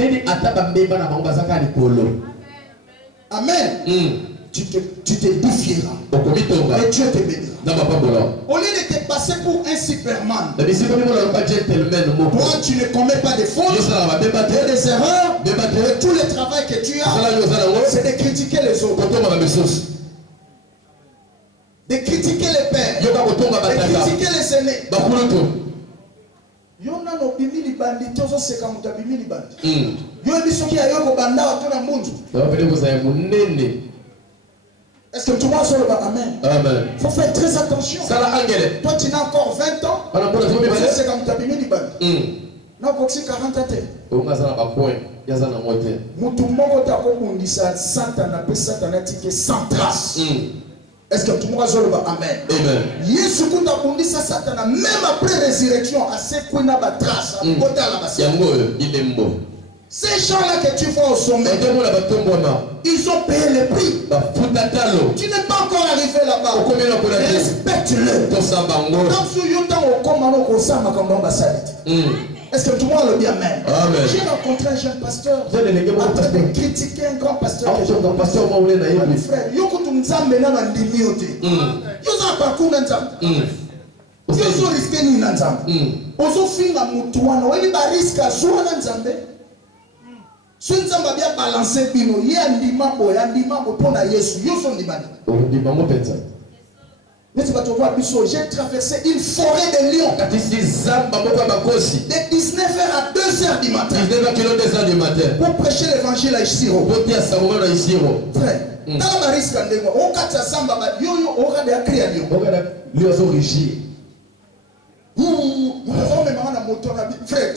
Amen. Tu te défieras et Dieu te bénira. Au lieu de te passer pour un Superman, toi tu ne commets pas de fautes, des erreurs, et tout le travail que tu as c'est de critiquer les autres, de critiquer les pères, de critiquer les aînés. Yona no bimi libandi tozo seka mutabimi libandi. Yo biso ki ayoko banda watona munzu. Est-ce que tout le monde se lève? Amen. Il faut faire très attention. Toi tu n'as encore 20 ans. C'est comme mutabimi libandi. Na boxi 40 ans. Mutu moko ta ko bundisa Satan pe Satan atike sans trace. Est-ce que tout le monde se lève? Amen. Yesu kunda bundisa Satan même après résurrection à ce qu'on a ba trace côté la basse. Ces gens-là que tu vois au sommet, ils ont payé le prix. Tu n'es pas encore arrivé là-bas. Respecte-le. Est-ce que tout le monde le dit amen? J'ai rencontré un jeune pasteur en train de critiquer un grand pasteur. Mon frère, Yokutu Nzambe na ndimi yote. Yoza bakuna Nzambe. Yozo risque ni Nzambe. Ozo finga mutu wana, weli ba risque azua na Nzambe. Si Nzambe bien balancer bino, ya ndima bo pona Yesu, yoso ndimani. J'ai traversé une forêt de lions de 19h à 2h du matin pour prêcher l'évangile à Isiro. Frère, dans la risque de moi, on a samba yo yo on a des créations. Frère,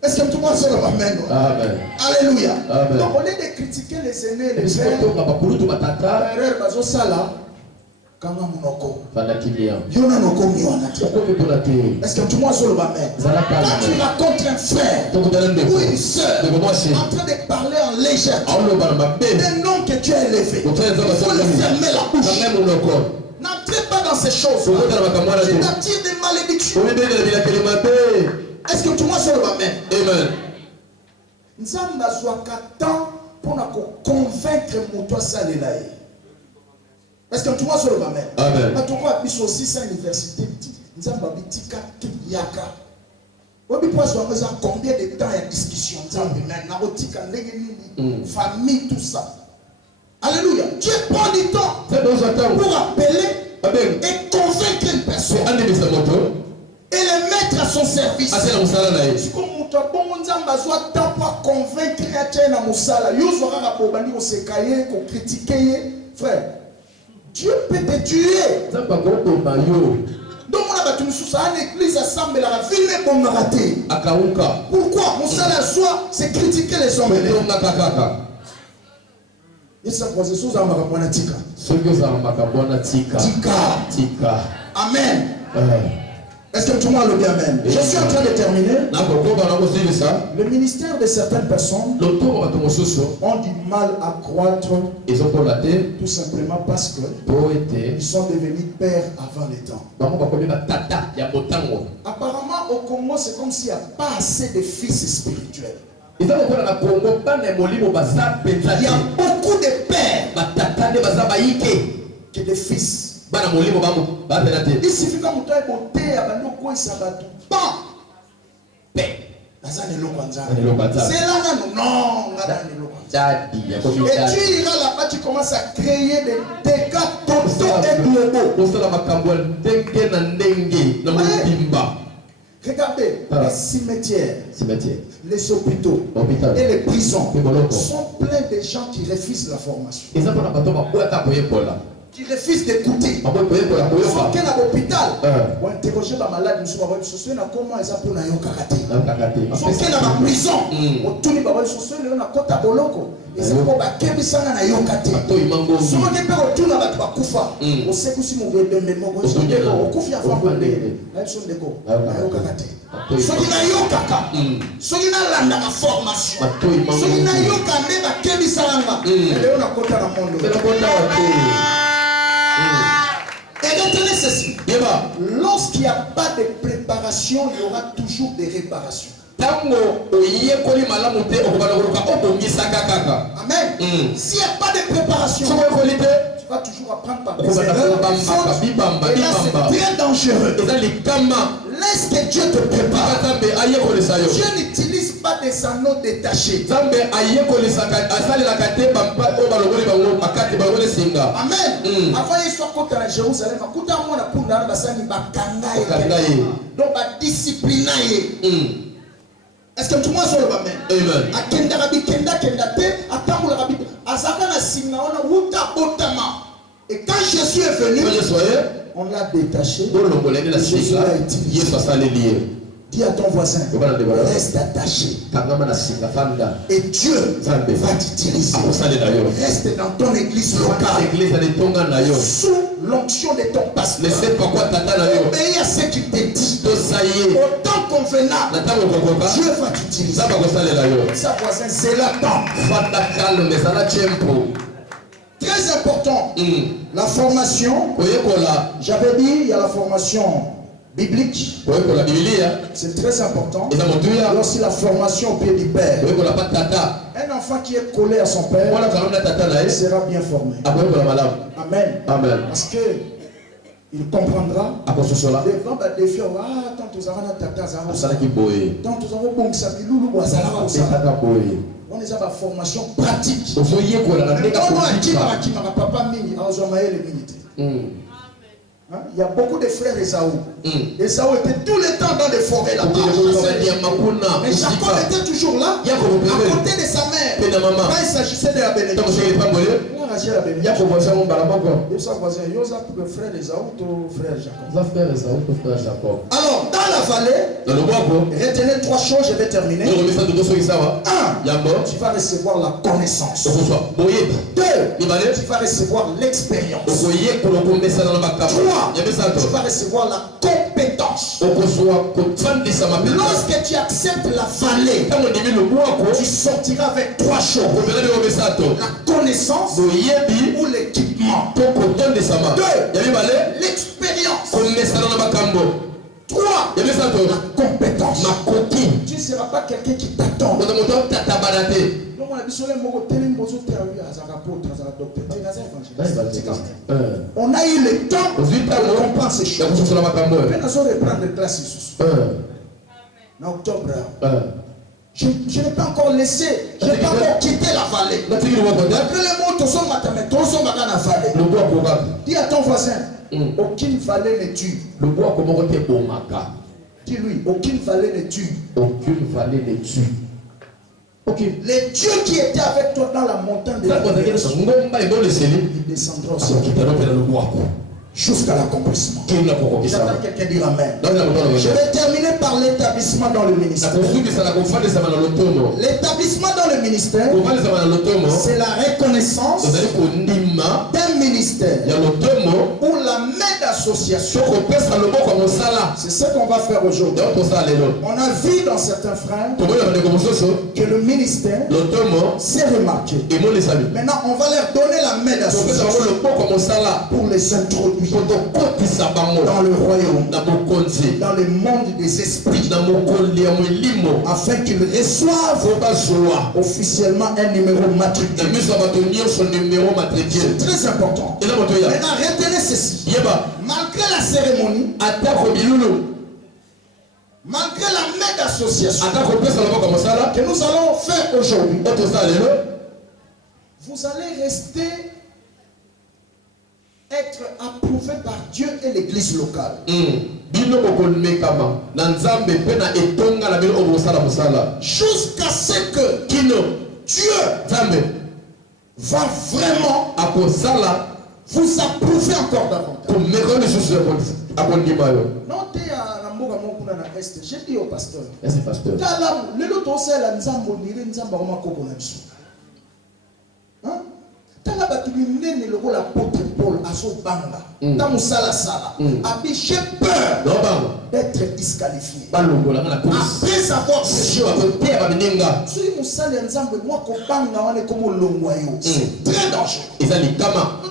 est-ce que tout le monde se lève? Amen. Alléluia. Donc au lieu de critiquer les aînés, les frères, est-ce que tout le monde se lève? Amen. Quand tu rencontres un frère ou une soeur en train de parler en légèreté, un nom que tu as élevé, il faut lui fermer la bouche. N'entrez pas dans ces choses. Tu t'attires des malédictions. Est-ce que tout le monde se lève? Amen. Nzamba zwaka temps pour convaincre moto salela. Est-ce que tout le monde se lève? Amen. Mais pourquoi ils sont aussi à l'université? Nzamba bitika yaka. Obi poisse combien de temps il y a discussion Nzamba maintenant otika famille tout ça. Alléluia. Dieu prend du temps pour appeler et convaincre une personne et le mettre à son service. C'est comme temps pour convaincre un Moussala. Frère, Dieu peut te tuer. Donc, on a une église assemblée la ville est bon raté. Pourquoi Moussala soit c'est critiquer les hommes. Amen. Est-ce que tout le monde le dit amen? Je suis en train de terminer. Le ministère de certaines personnes ont du mal à croître tout simplement parce qu'ils sont devenus pères avant les temps. Apparemment au Congo c'est comme s'il n'y a pas assez de fils spirituels. Il y a beaucoup de pères que de fils. Il suffit quand tu as beauté à Banoko et Sabatou. Bon! C'est là non, et tu iras là-bas, tu commences à créer des dégâts totaux et globaux. Regardez, les cimetières, les hôpitaux et les prisons sont pleins de gens qui refusent la formation. Qui refusent d'écouter. Ils sont à l'hôpital. On interroge les malades, nous sommes comment ils ont pour ils sont dans la prison. On tourne les ils sont à côté de Boloko. Ils sont pour qu'ils sont à Yokate. Ils sont à tourner à Bakufa. On sait que si vous voulez de mémoire, ils sont à Kofi à Fambandé. Ils sont à Yokate. Ils sont à Yokaka. Ils sont à la formation. Ils sont à Yokate. Ils sont à et retenez ceci. Lorsqu'il n'y a pas de préparation, il y aura toujours des réparations. Amen. S'il n'y a pas de préparation, tu vas toujours apprendre par des erreurs. Et là, c'est bien dangereux. Laisse que Dieu te prépare. Dieu n'utilise pas des anneaux détachés. Amen. Avant il soit côté à Jérusalem, côté à moi pour la basani bakangaye. Donc ba disciplinaye. Est-ce que tout le monde soit le même? Amen. Akenda rabi kenda te atamu rabi azaka na singa ona wuta botama. Et quand Jésus est venu, on l'a détaché. Jésus l'a utilisé. Dis à ton voisin, reste attaché. Et Dieu va t'utiliser. Reste dans ton église locale. Sous l'onction de ton pasteur. Obéis à ce qu'il te dit. Autant convenable. Dieu va t'utiliser. Sa voisin, c'est l'attente. Très important. La formation. J'avais dit, il y a la formation biblique. C'est très important. Il y a aussi la formation au pied du Père. Un enfant qui est collé à son père sera bien formé. Amen. Parce que il comprendra. Devant des défis, tant nous avons tata, tant nous avons bon sabilou, on est à la formation pratique. Hein? Il y a beaucoup de frères Esaü. Esaü était tout le temps dans les forêts là-bas. Mais Jacob était toujours là, à côté de sa mère. Quand il s'agissait de la bénédiction. Il a arraché la bénédiction. Il s'est voisin. Il y a le frère Esaü, ton frère Jacob. Alors, dans la vallée, retenez 3 choses, je vais terminer. 1. Tu vas recevoir la connaissance. 2. Tu vas recevoir l'expérience. 3. Tu vas recevoir la compétence. Lorsque tu acceptes la vallée, tu sortiras avec 3 choses. La connaissance ou l'équipement. 2. L'expérience. 3. La compétence. Tu ne seras pas quelqu'un qui t'attend. On a eu le temps de comprendre ces choses. Maintenant, on reprend les classes ici. En octobre, je n'ai pas encore laissé, je n'ai pas encore quitté la vallée. Après le mot, tous sont mathématiques, tous sont dans la vallée. Dis à ton voisin, aucune vallée ne tue. Dis-lui, aucune vallée ne tue. Aucune vallée ne tue. Okay. Les dieux qui étaient avec toi dans la montagne de la ils descendront aussi jusqu'à l'accomplissement. J'attends quelqu'un dire Amen. Je vais terminer par l'établissement dans le ministère. L'établissement dans le ministère, c'est la reconnaissance d'un ministère ou la main d'association. C'est ce qu'on va faire aujourd'hui. On a vu dans certains frères que le ministère s'est remarqué. Maintenant, on va leur donner la main d'association pour les introduire dans le royaume, dans le monde des esprits, afin qu'ils reçoivent officiellement un numéro matricule. C'est très important. Maintenant, retenez ceci. Malgré la cérémonie, malgré la main d'association que nous allons faire aujourd'hui, vous allez rester être approuvé par Dieu et l'église locale. Jusqu'à ce que Dieu va vraiment vous approuver encore davantage. Non, tu es à la mboga mokuna na est. J'ai dit au pasteur. Est-ce pasteur? Le lot aussi la nzambo nire nzamba koma koko na biso. Hein? Tala batulinde le rôle apôtre Paul aso banga. Ta musala sala. Abi j'ai peur d'être disqualifié. Après avoir péché. Si musala nzambo moi ko banga wane komo longwayo. C'est très dangereux.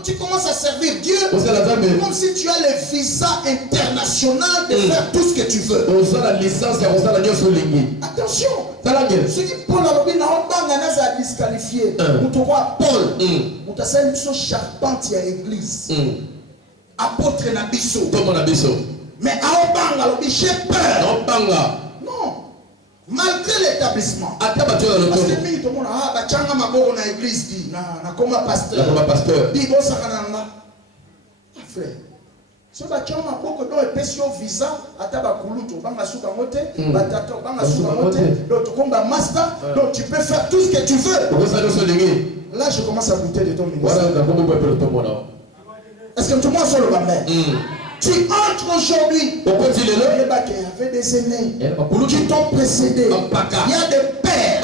Tu commences à servir Dieu comme si tu as le visa international de faire tout ce que tu veux. Attention. Ce qui Paul a dit, n'a pas disqualifié. Nous te voyons Paul. Nous te savons une charpente à l'église. Apôtre Nabiso. Mais à Obanga, j'ai peur. Non. Malgré l'établissement. Parce que tout le monde a dit, na église dit, na comme pasteur. Dit, bon, ça va frère. Si tu as beaucoup de visa, donc tu peux faire tout ce que tu veux. Là, je commence à goûter de ton ministère. Est-ce que tout le monde sur le matin? Tu entres aujourd'hui. Il y avait des aînés qui t'ont précédé. Il y a des pères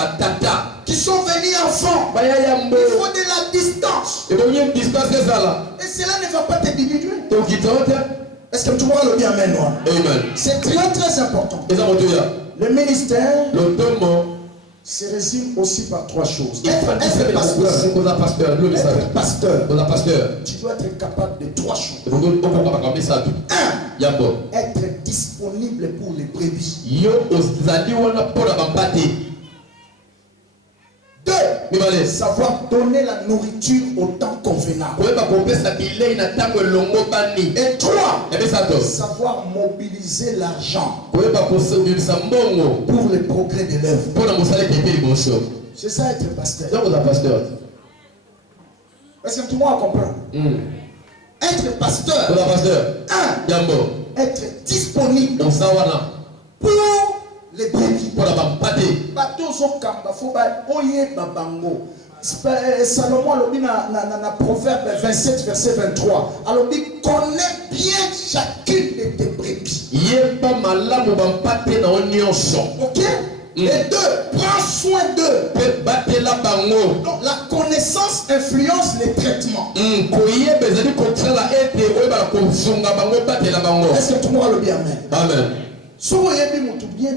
qui sont venus enfants. Il faut de la distance. Et cela ne va pas te diminuer. Est-ce que tu vois le bien? Amen. C'est très très important. Le ministère se résume aussi par 3 choses. Être pasteur. Tu dois être capable de 3 choses. 1. Être disponible pour les brebis. 2. Savoir donner la nourriture au temps convenable. Et 3. Savoir mobiliser l'argent pour le progrès de l'œuvre. C'est ça être pasteur. Est-ce que tout le monde comprend? Être pasteur. Pour la pasteur. Jambo. Être disponible. Dans ça pour les brebis. Pour la bambate. Bateau sont kamba faut ba oye babango. Salomon alobi na proverbe 27 verset 23. Alobi connais bien chacune de tes brebis. Yeba malamu bambate na onyonso. OK? Et deux, prends soin d'eux. Donc la connaissance influence les traitements. Est-ce que tout le monde a le bien? Amen. Si vous avez bien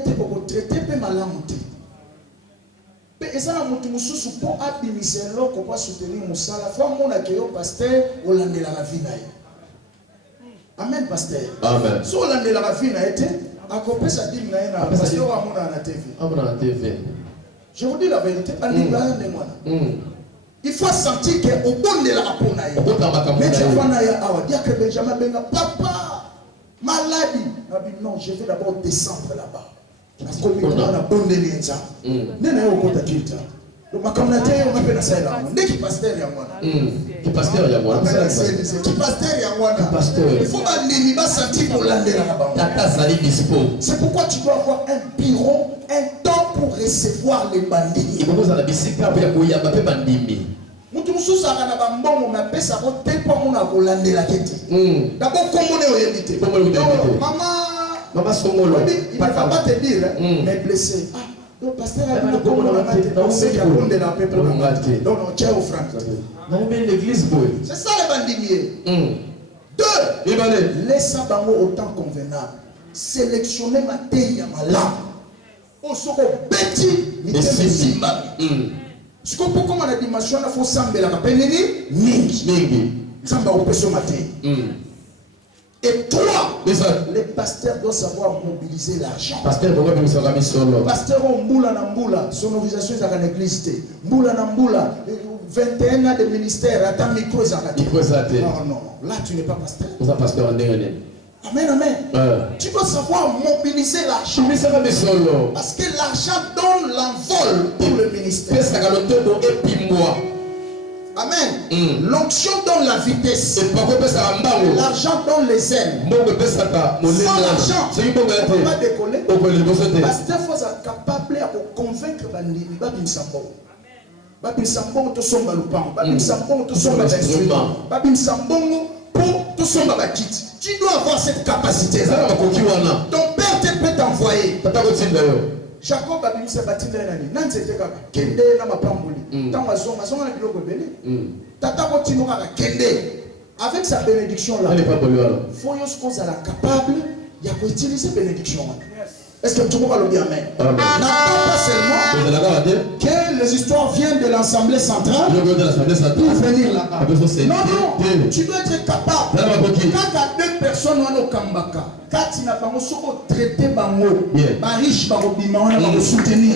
traité, vous malamu. Et ça, vous pour abimiser l'eau, pour soutenir Moussala. Faut mon accueil pasteur, au land de la vie. Amen, pasteur. Amen. Si au land de la vie, accompagner sa dîme parce que on a la TV. Je vous dis la vérité, il faut sentir qu'au bon de la rapona, mais tu vas dire que Benjamin Benga, papa, maladie. Non, je vais d'abord descendre là-bas. Parce qu'on a bon de l'Inza. N'est-ce pas donc ma communauté on appelle ça là. Dès qu'il pasteur il y a moi. Qui pasteur il y a moi. Qui pasteur il y a moi. Pasteur. Il faut pas l'ennemi va sentir pour l'ander là-bas. Tata Sali dispo. C'est pourquoi tu dois avoir un bureau, un temps pour recevoir les bandits. Il faut que ça la bisika pour ya ba pe bandimi. Mutu mususa kana ba mbongo na pesa ko tempo mona ko landela kete. D'abord comment on est invité. Maman Songolo. Il ne va pas te dire mais blessé. Donc, pasteur a dit que donc on tient aux francs. C'est ça les bandits. Deux, laissez autant convenable. Sélectionnez ma taille à ma lame. Au soko bêti, il est simba. Ce qu'on peut comme la dimension, il faut sambler la peine ni samba au peso matin. Et trois, les pasteurs doivent savoir mobiliser l'argent. Pasteur au Mboula na Mboula, sonorisation est à l'église. Mboula na Mboula, 21 ans de ministère, attends micro non, là tu n'es pas pasteur. Amen, amen. Tu dois savoir mobiliser l'argent. Parce que l'argent donne l'envol pour le ministère. Amen. L'onction donne la vitesse. L'argent donne les ailes. Sans l'argent, on ne peut pas décoller. Parce qu'il faut être capable de convaincre les Babim Sambo. Babim Sambo, tu sommes Balupan. Babim Sambo, tu sommes Balupan. Babim Sambo, pour tout son babakit. Tu dois avoir cette capacité. Ton père peut t'envoyer. Jacob a dit que Nan c'était kaka kende na mapamboli tant mazonga na biloko belé tata continuera à kende avec sa bénédiction là faut qu'on soit capable il y a qu'à utiliser bénédiction. Est-ce que tout le monde va le dire amen? N'attends pas seulement que les histoires viennent de l'Assemblée centrale pour venir là-bas. Non, tu dois être capable. Quand deux personnes ont au Kambaka, quand tu n'as pas traité bango, ba riche ba obima on va soutenir.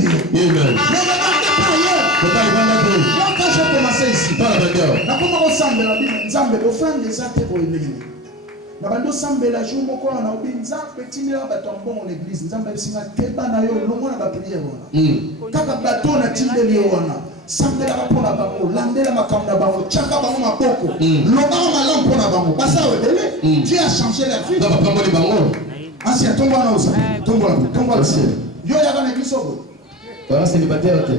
Quand j'ai commencé ici, na comment ensemble la Bible, Nzambe offrande des actes pour l'église. Na bando sambela jour moko na obi Nzambe timira bato mbongo l'église Nzambe singa keba na yo longo na ba prière wana. Kaka bato na tindeli wana. Sambela kapona bango, landela makamna bango, chaka bango maboko. Loba malam pona bango. Basa webele, Dieu a changé la vie. Ba pamoli bango. Ancien tombo na osa. Tombo na ciel. Yo ya kana bisogo. Para célibataire te.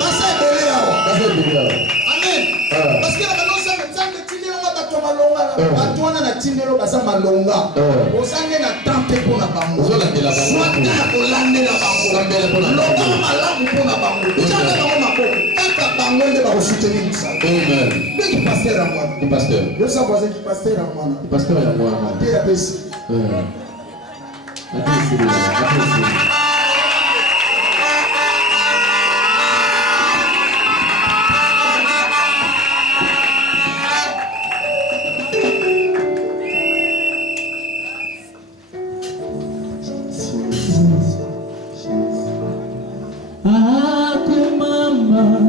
Basa bolé là. Amen. Parce que la balance Nzambe tindelo bato malonga. Bato wana na tindelo basa malonga. Ozange na tante pona bango. Ozolandela bango. Swata olandela bango. Sambela pona bango. Loba malamu pona bango. Chaka bango maboko. Kaka bango nde ba soutenir ça. Amen. Qui pasteur à moi. Qui pasteur. Je sais pas qui pasteur à moi. Qui pasteur à moi. Qui a baissé. Mama